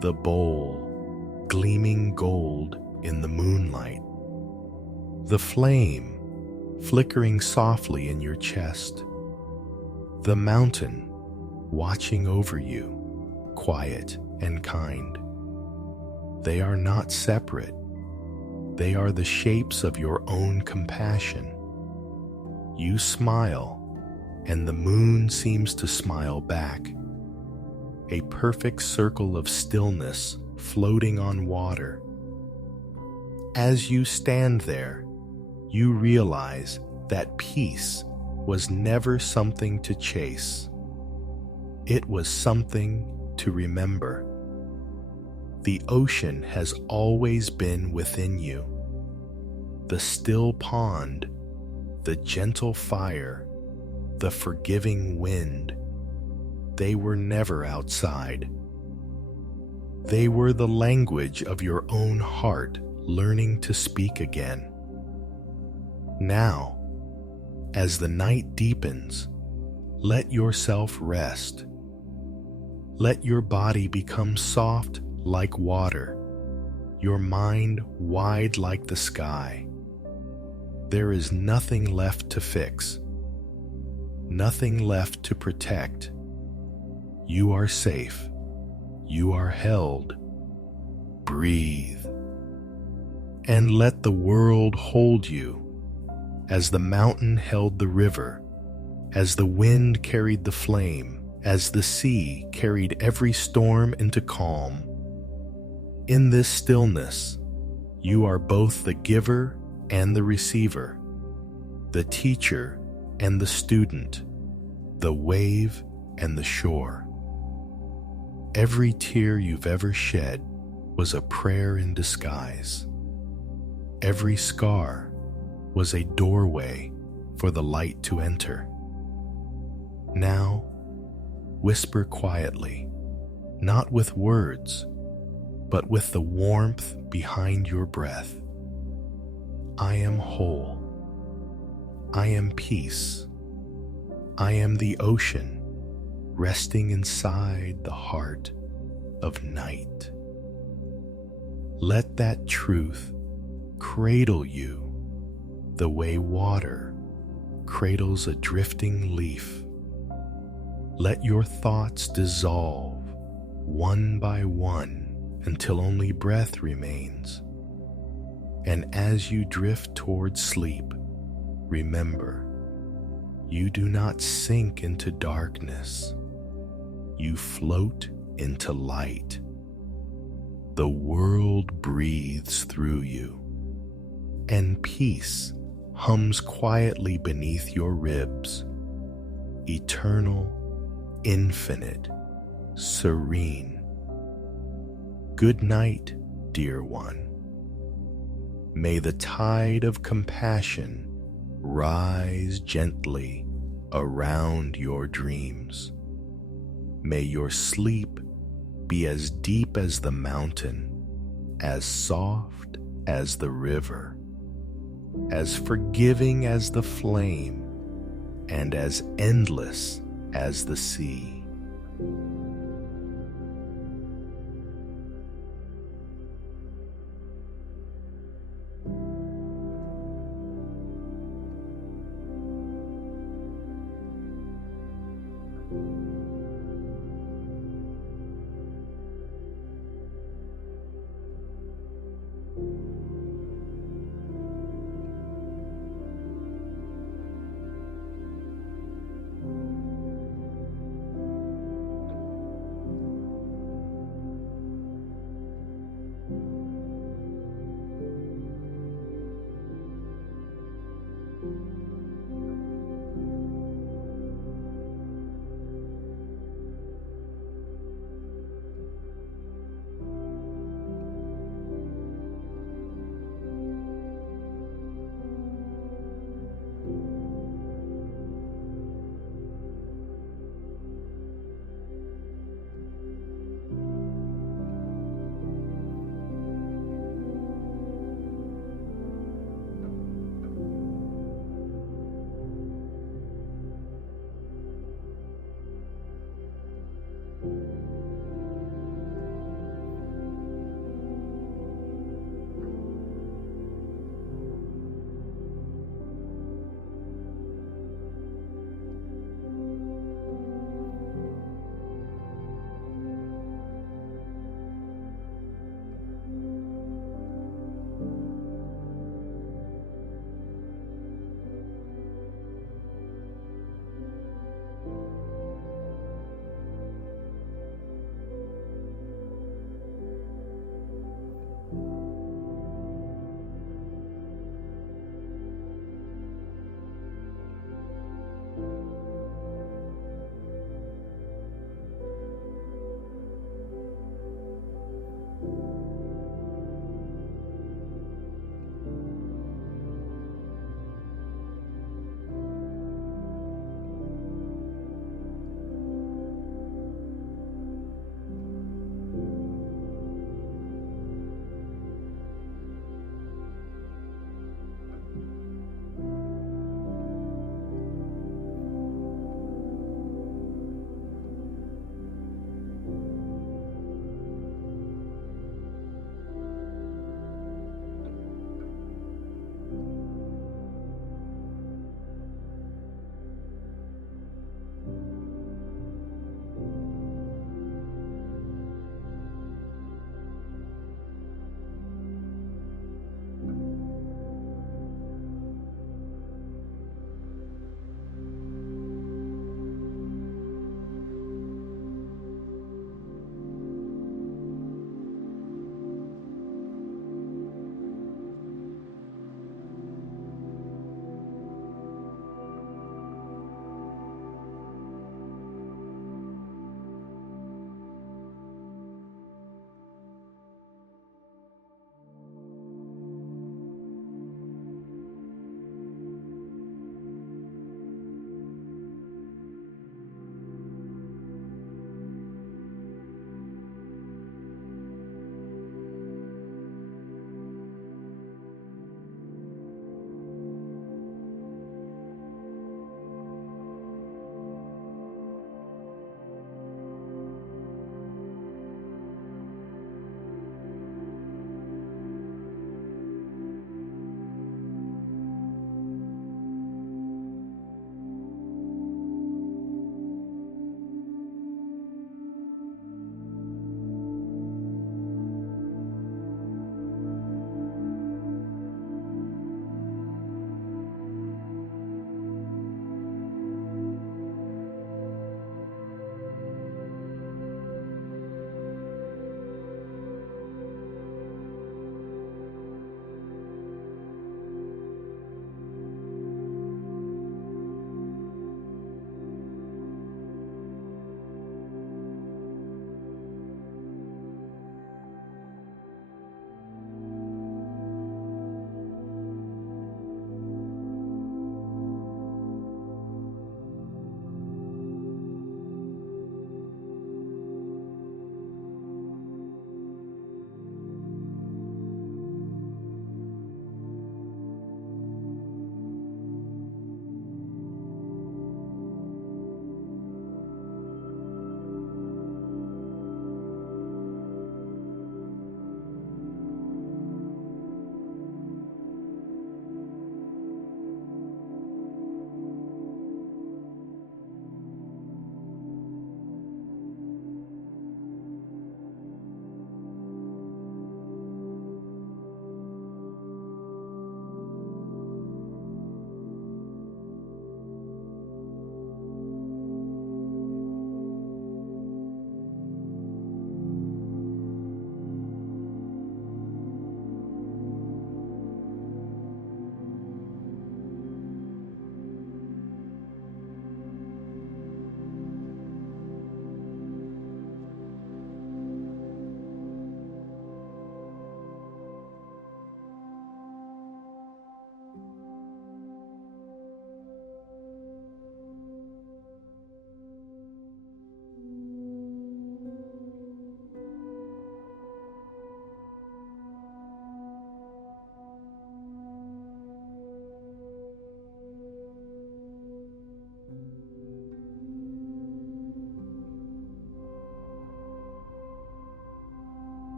The bowl, gleaming gold in the moonlight. The flame, flickering softly in your chest. The mountain, watching over you, quiet and kind. They are not separate. They are the shapes of your own compassion. You smile, and the moon seems to smile back. A perfect circle of stillness floating on water. As you stand there, you realize that peace was never something to chase. It was something to remember. The ocean has always been within you. The still pond, the gentle fire, the forgiving wind, they were never outside. They were the language of your own heart learning to speak again. Now, as the night deepens, let yourself rest. Let your body become soft like water, your mind wide like the sky. There is nothing left to fix, nothing left to protect. You are safe. You are held. Breathe. And let the world hold you, as the mountain held the river, as the wind carried the flame, as the sea carried every storm into calm. In this stillness, you are both the giver and the receiver, the teacher and the student, the wave and the shore. Every tear you've ever shed was a prayer in disguise. Every scar was a doorway for the light to enter. Now, whisper quietly, not with words, but with the warmth behind your breath. I am whole. I am peace. I am the ocean resting inside the heart of night. Let that truth cradle you the way water cradles a drifting leaf. Let your thoughts dissolve one by one until only breath remains. And as you drift towards sleep, remember, you do not sink into darkness. You float into light. The world breathes through you, and peace hums quietly beneath your ribs, eternal, infinite, serene. Good night, dear one. May the tide of compassion rise gently around your dreams. May your sleep be as deep as the mountain, as soft as the river, as forgiving as the flame, and as endless as the sea.